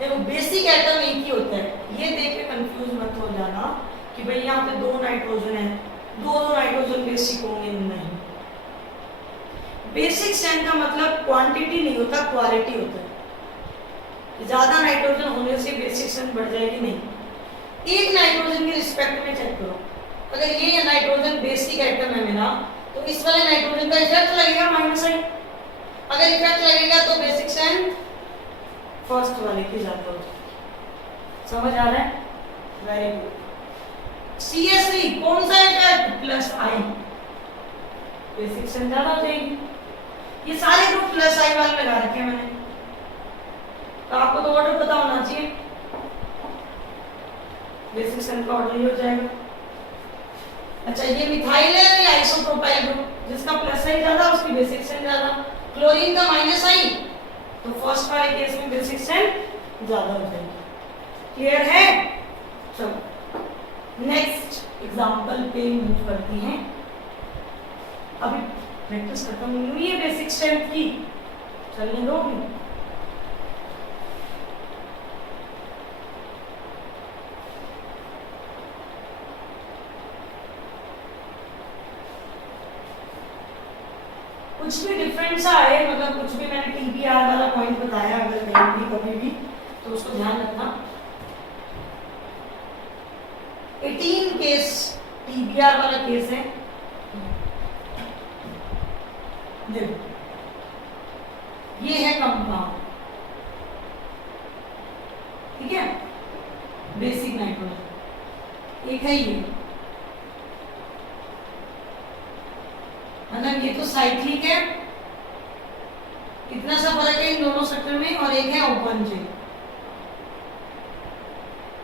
देखो, बेसिक एटम एक ही होता है, ये देख के कंफ्यूज मत हो जाना कि भाई यहाँ पे 2 नाइट्रोजन है, दोनों नाइट्रोजन बेसिक होंगे, नहीं। बेसिक स्ट्रेंथ का मतलब क्वांटिटी नहीं होता, क्वालिटी होता है। ज्यादा नाइट्रोजन होने से बेसिक स्ट्रेंथ बढ़ जाएगी, नहीं। एक नाइट्रोजन के रिस्पेक्ट में चेक करो, अगर ये नाइट्रोजन बेसिक एटम है मेरा, तो इस वाले नाइट्रोजन का इफेक्ट लगेगा -I। अगर इफेक्ट लगेगा तो बेसिक स्ट्रेंथ फर्स्ट वाले की ज्यादा होगी। समझ आ रहा है? Very good. CH3 कौन सा इफेक्ट? +I, बेसिक स्ट्रेंथ ज्यादा हो जाएगी। ये सारे ग्रुप +I वाले लगा रखे हैं मैंने, तो आपको तो ऑर्डर पता होना चाहिए, बेसिक स्ट्रेंथ का ऑर्डर ही हो जाएगा। अच्छा, ये मिथाइल है या आइसोप्रोपाइल ग्रुप, जिसका +I ज्यादा, उसकी बेसिक स्ट्रेंथ ज्यादा। क्लोरीन का -I, तो फर्स्ट वाले केस में बेसिक स्ट्रेंथ ज्यादा हो जाएगी। क्लियर है? चलो नेक्स्ट एग्जांपल पे मूव करती हैं। अभी प्रैक्टिस खत्म नहीं हुई है बेसिक स्ट्रेंथ की, चलने दो। कुछ भी डिफरेंट सा आए, मतलब कुछ भी मैंने TBR वाला पॉइंट बताया, अगर कहीं भी कभी भी, तो उसको ध्यान रखना। 18 केस TBR वाला केस है। देखो, ये है कंपाउंड, ठीक है, बेसिक नाइट्रोजन। एक है ये, मतलब ये तो साइक्लिक है, इतना सा फर्क है इन दोनों स्ट्रक्चर में, और एक है ओपन चेन।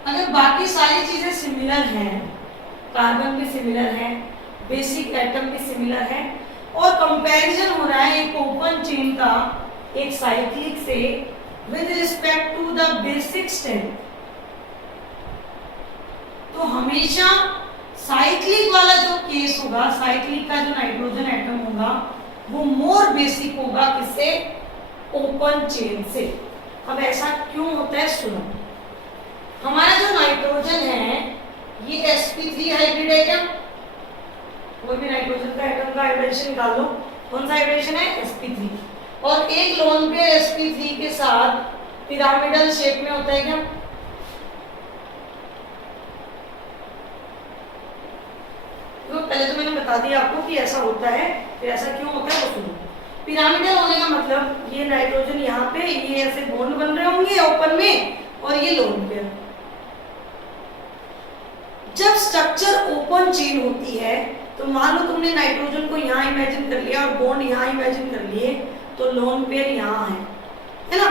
अगर बाकी सारी चीजें सिमिलर हैं, कार्बन भी सिमिलर है, बेसिक एटम भी सिमिलर है, और कंपैरिजन हो रहा है एक ओपन चेन का एक साइक्लिक से with respect to the basic strength, तो हमेशा साइक्लिक वाला जो केस होगा, साइक्लिक का जो नाइट्रोजन एटम होगा, वो मोर बेसिक होगा किससे? ओपन चेन से। अब ऐसा क्यों होता है, सुनो। हमारा जो नाइट्रोजन है, ये sp3 हाइब्रिड है क्या? कोई भी नाइट्रोजन का एटम का हाइब्रिडेशन निकाल लो, कौन सा हाइब्रिडेशन है? sp3। और एक लोन पेयर sp3 के साथ पिरामिडल शेप में होता है क्या? तो पहले तो मैंने बता दिया आपको कि ऐसा होता है, फिर ऐसा क्यों होता है वो सुनो। पिरामिडल होने का मतलब ये नाइट्रोजन यहाँ पे, ये ऐसे बॉन्ड बन रहे होंगे ओपन में, और ये लोन पेयर। जब स्ट्रक्चर ओपन चेन होती है, तो मान लो तुमने नाइट्रोजन को यहाँ इमेजिन कर लिया और बॉन्ड यहाँ इमेजिन कर लिए, तो लोन पेयर यहाँ है ना।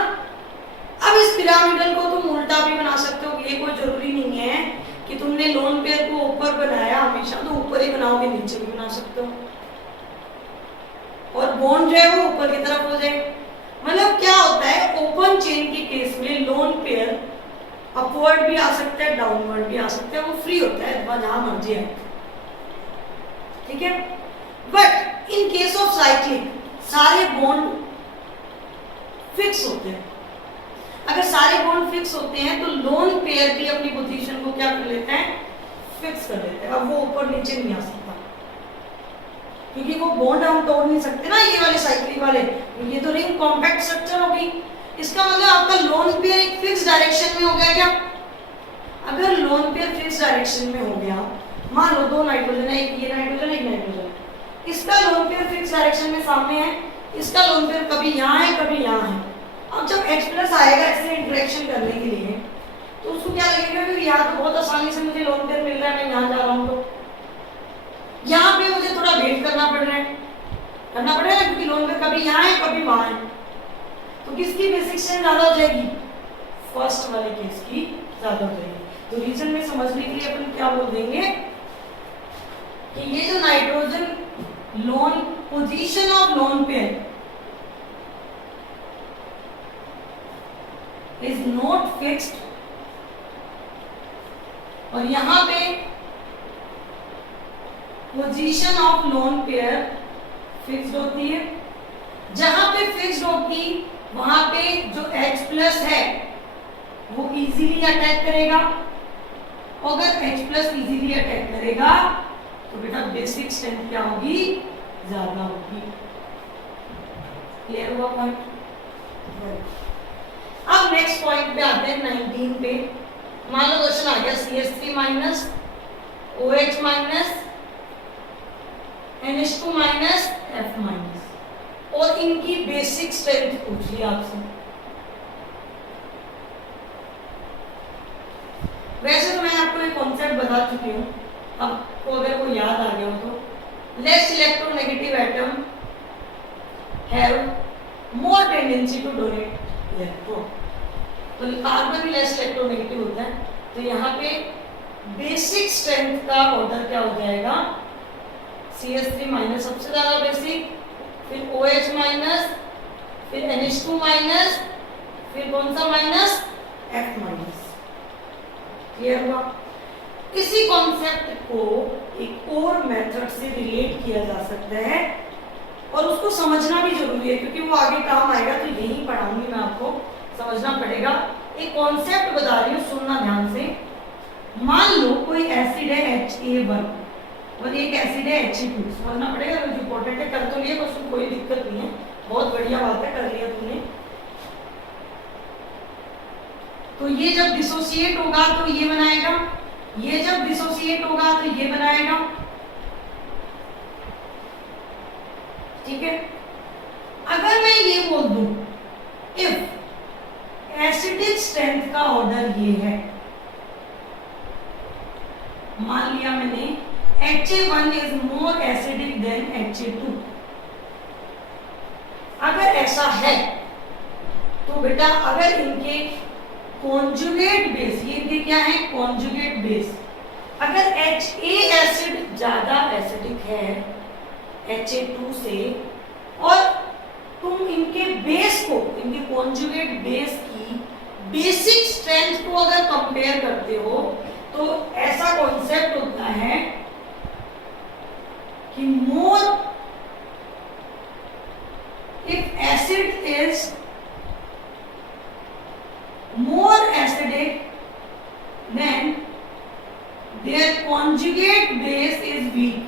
अब इस पिरामिडल को तुम उल्टा भी बना सकते हो, ये कोई जरूरी नहीं है कि तुमने लोन पेयर को ऊपर बनाया हमेशा तो ऊपर ही बनाओगे, नीचे भी बना सकते हो, और बॉन्ड जो है वो ऊपर की तरफ हो जाए। मतलब क्या होता है, ओपन चेन के केस में लोन पेयर अपवर्ड भी आ सकता है, डाउनवर्ड भी आ सकता है, वो फ्री होता है जहां मर्जी है, ठीक है। But in case of cyclic सारे बॉन्ड फिक्स होते हैं। अगर सारे बॉन्ड फिक्स होते हैं तो लोन पेयर भी अपनी पोजीशन को क्या कर लेते हैं, फिक्स कर लेते हैं। अब वो ऊपर नीचे नहीं आ सकता, क्योंकि वो बॉन्ड हम तोड़ नहीं सकते ना, ये वाले साइक्लिक वाले, ये तो रिंग कॉम्पैक्ट स्ट्रक्चर होगी। इसका मतलब आपका लोन पेयर एक फिक्स डायरेक्शन में हो गया क्या? अगर लोन पेयर फिक्स डायरेक्शन में हो गया, मान लो दो नाइट्रोजन है, एक ये नाइट्रोजन एक नाइट्रोजन, इसका लोन पेयर फिक्स डायरेक्शन में सामने है, इसका लोन पेयर कभी यहाँ है कभी यहाँ है। अब जब H प्लस आएगा इससे इंटरेक्शन करने के लिए, तो उसको क्या लगेगा कि यहाँ तो बहुत आसानी से मुझे लोन पेयर मिल रहा है, मैं यहाँ जा रहा हूँ, तो यहाँ पे मुझे थोड़ा वेट करना पड़ेगा, क्योंकि लोन पेयर कभी यहाँ है कभी वहाँ है। तो किसकी बेसिक स्ट्रेंथ ज्यादा हो जाएगी? फर्स्ट वाले केस की ज्यादा हो जाएगी। तो रीजन में समझने के लिए अपन क्या बोल देंगे कि ये जो nitrogen loan position of lone pair is not fixed, और यहां पे position of lone pair fixed होती है। जहां पे फिक्स्ड होगी वहां पे जो H प्लस है वो इजीली अटैक करेगा, अगर H प्लस इजीली अटैक करेगा तो बेटा बेसिक स्ट्रेंथ क्या होगी? ज्यादा होगी। क्लियर हुआ पॉइंट? अब नेक्स्ट पॉइंट पे आते हैं 19 पे। मान लो क्वेश्चन आ गया CH3 minus OH minus NH2 minus F minus, और इनकी बेसिक स्ट्रेंथ पूछ लिया आपसे। वैसे तो मैं आपको एक कॉन्सेप्ट बता चुकी हूँ, आपको अगर वो याद आ गया हो तो less electronegative atom have more tendency to donate electron, तो कार्बन भी लेस इलेक्ट्रोनेगेटिव होता है। तो यहाँ पे बेसिक स्ट्रेंथ का ऑर्डर क्या हो जाएगा? CH3 माइनस सबसे ज्यादा बेसिक, फिर OH माइनस, फिर NH2 माइनस, फिर कौन सा माइनस? F minus. क्लियर हुआ? इसी कॉन्सेप्ट को एक और मेथड से रिलेट किया जा सकता है, और उसको समझना भी जरूरी है, क्योंकि वो आगे काम आएगा, तो यही पढ़ाऊंगी मैं आपको, समझना पड़ेगा। एक कॉन्सेप्ट बता रही हूँ, सुनना ध्यान से। मान लो कोई एसिड है HA1 और एक एसिड है HA2, समझना पड़ेगा, जो इंपॉर्टेंट है। कर तो लिया क्वेश्चन, कोई दिक्कत नहीं है, बहुत बढ़िया बात है, कर लिया तुमने। तो ये जब डिसोसिएट होगा तो ये बनाएगा, ये जब डिसोसिएट होगा तो ये बनाएगा, ठीक है। अगर मैं ये बोल दूं इफ एसिडिक स्ट्रेंथ का ऑर्डर ये है, मान लिया मैंने HA1 is more acidic then HA2, अगर ऐसा है तो बेटा अगर इनके कॉन्जुगेट बेस, ये इनके क्या है? कॉन्जुगेट बेस, अगर HA एसिड ज्यादा एसिडिक है HA2 से, और तुम इनके बेस को, इनके कॉन्जुगेट बेस की बेसिक स्ट्रेंथ को अगर कंपेयर करते हो, तो ऐसा कॉन्सेप्ट होता है कि more if acid is more acidic then their conjugate base is weak।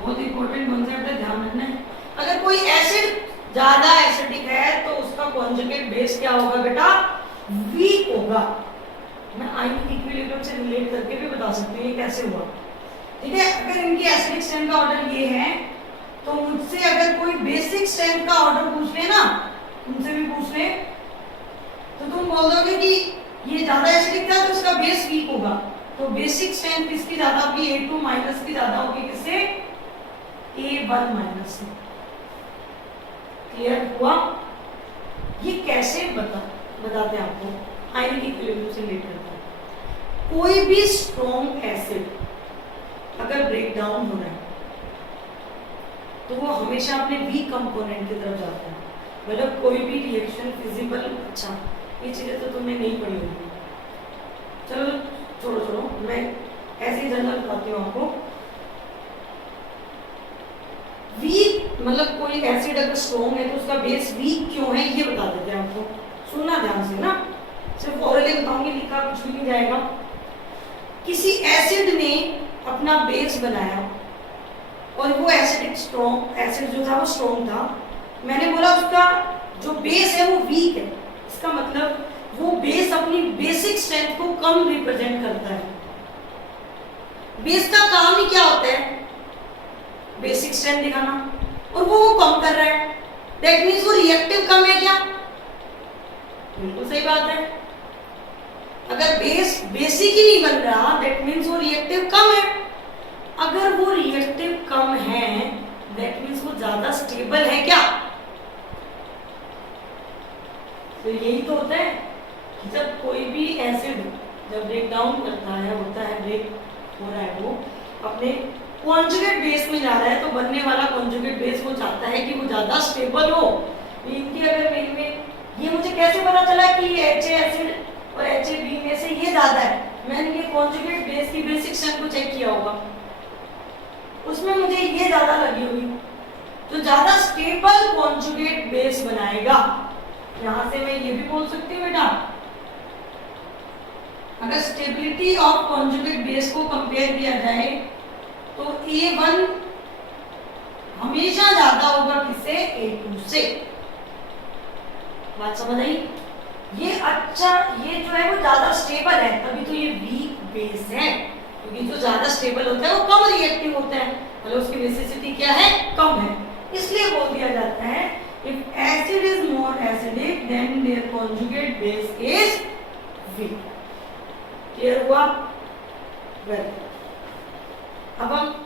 बहुत इंपॉर्टेंट कॉन्सेप्ट है, ध्यान रखना है। अगर कोई एसिड ज्यादा एसिडिक है तो उसका कॉन्जुगेट बेस क्या होगा बेटा? वीक होगा। मैं आयनिक इक्विलिब्रियम से रिलेट करके भी बता सकती हूँ ये कैसे हुआ, ठीक है। अगर इनकी एसिडिक स्ट्रेंथ का ऑर्डर ये है, तो मुझसे अगर कोई बेसिक स्ट्रेंथ का ऑर्डर पूछ ले ना, तुमसे भी पूछ ले, तो तुम बोल दोगे कि ये ज्यादा एसिडिक था तो उसका बेस वीक होगा, तो बेसिक स्ट्रेंथ इसकी ज्यादा होगी, A2 माइनस की ज्यादा होगी, किससे? A1 माइनस से। क्लियर हुआ? ये कैसे बताते हैं आपको, आयनिक इक्विलिब्रियम से रिलेट करता है। कोई भी स्ट्रॉन्ग एसिड अगर ब्रेक डाउन हो रहा है तो वो हमेशा अपने वीक कंपोनेंट की तरफ जाता है। मतलब कोई भी रिएक्शन फिजिबल, अच्छा ये चीज़ें तो तुमने नहीं पढ़ी होगी, चलो छोड़ो, मैं ऐसे ही जनरल बताती हूँ आपको। वीक मतलब कोई एसिड अगर स्ट्रॉन्ग है तो उसका बेस वीक क्यों है ये बता देते हैं आपको, सुनना ध्यान से ना, सिर्फ ओरली बताऊंगी, लिखा कुछ भी नहीं जाएगा। किसी एसिड ने अपना बेस बनाया और वो एसिड स्ट्रॉन्ग, एसिड जो था वो स्ट्रॉन्ग था, मैंने बोला उसका जो बेस है वो वीक है, इसका मतलब वो बेस अपनी बेसिक स्ट्रेंथ को कम रिप्रेजेंट करता है। बेस का काम ही क्या होता है, बेसिक स्ट्रेंथ दिखाना, और वो कम कर रहा है, दैट मीन्स वो रिएक्टिव कम है क्या? बिल्कुल सही बात है। अगर बेस बेसिक ही नहीं बन रहा दैट मीन्स वो रिएक्टिव कम है। अगर वो रिएक्टिव कम है दैट मीन्स वो ज्यादा स्टेबल है क्या? तो यही तो होता है कि जब कोई भी एसिड जब ब्रेक डाउन करता है, होता है, ब्रेक हो रहा है, वो अपने कॉन्जुगेट बेस में जा रहा है, तो बनने वाला कॉन्जुगेट बेस वो चाहता है कि वो ज्यादा स्टेबल हो। इनकी अगर मेरे में ये मुझे कैसे पता चला कि एच एसिड और एच बी में से ये ज्यादा है? मैंने ये कॉन्जुगेट बेस की बेसिक स्ट्रेंथ को चेक किया होगा, उसमें मुझे ये ज्यादा लगी होगी। तो ज्यादा स्टेबल कॉन्जुगेट बेस बनाएगा। यहां से मैं ये भी बोल सकती हूँ बेटा, अगर स्टेबिलिटी ऑफ कॉन्जुगेट बेस को कंपेयर किया जाए तो A1 हमेशा ज्यादा होगा किससे? A2 से। बात समझ आई? ये अच्छा, ये जो है वो ज्यादा स्टेबल है, तभी तो ये वीक बेस है, क्योंकि जो ज्यादा स्टेबल होता है वो कम रिएक्टिव होता है, मतलब उसकी बेसिसिटी क्या है? कम है। इसलिए बोल दिया जाता है if acid is more acidic then their conjugate base is weak. Clear हुआ? वेल, अब हम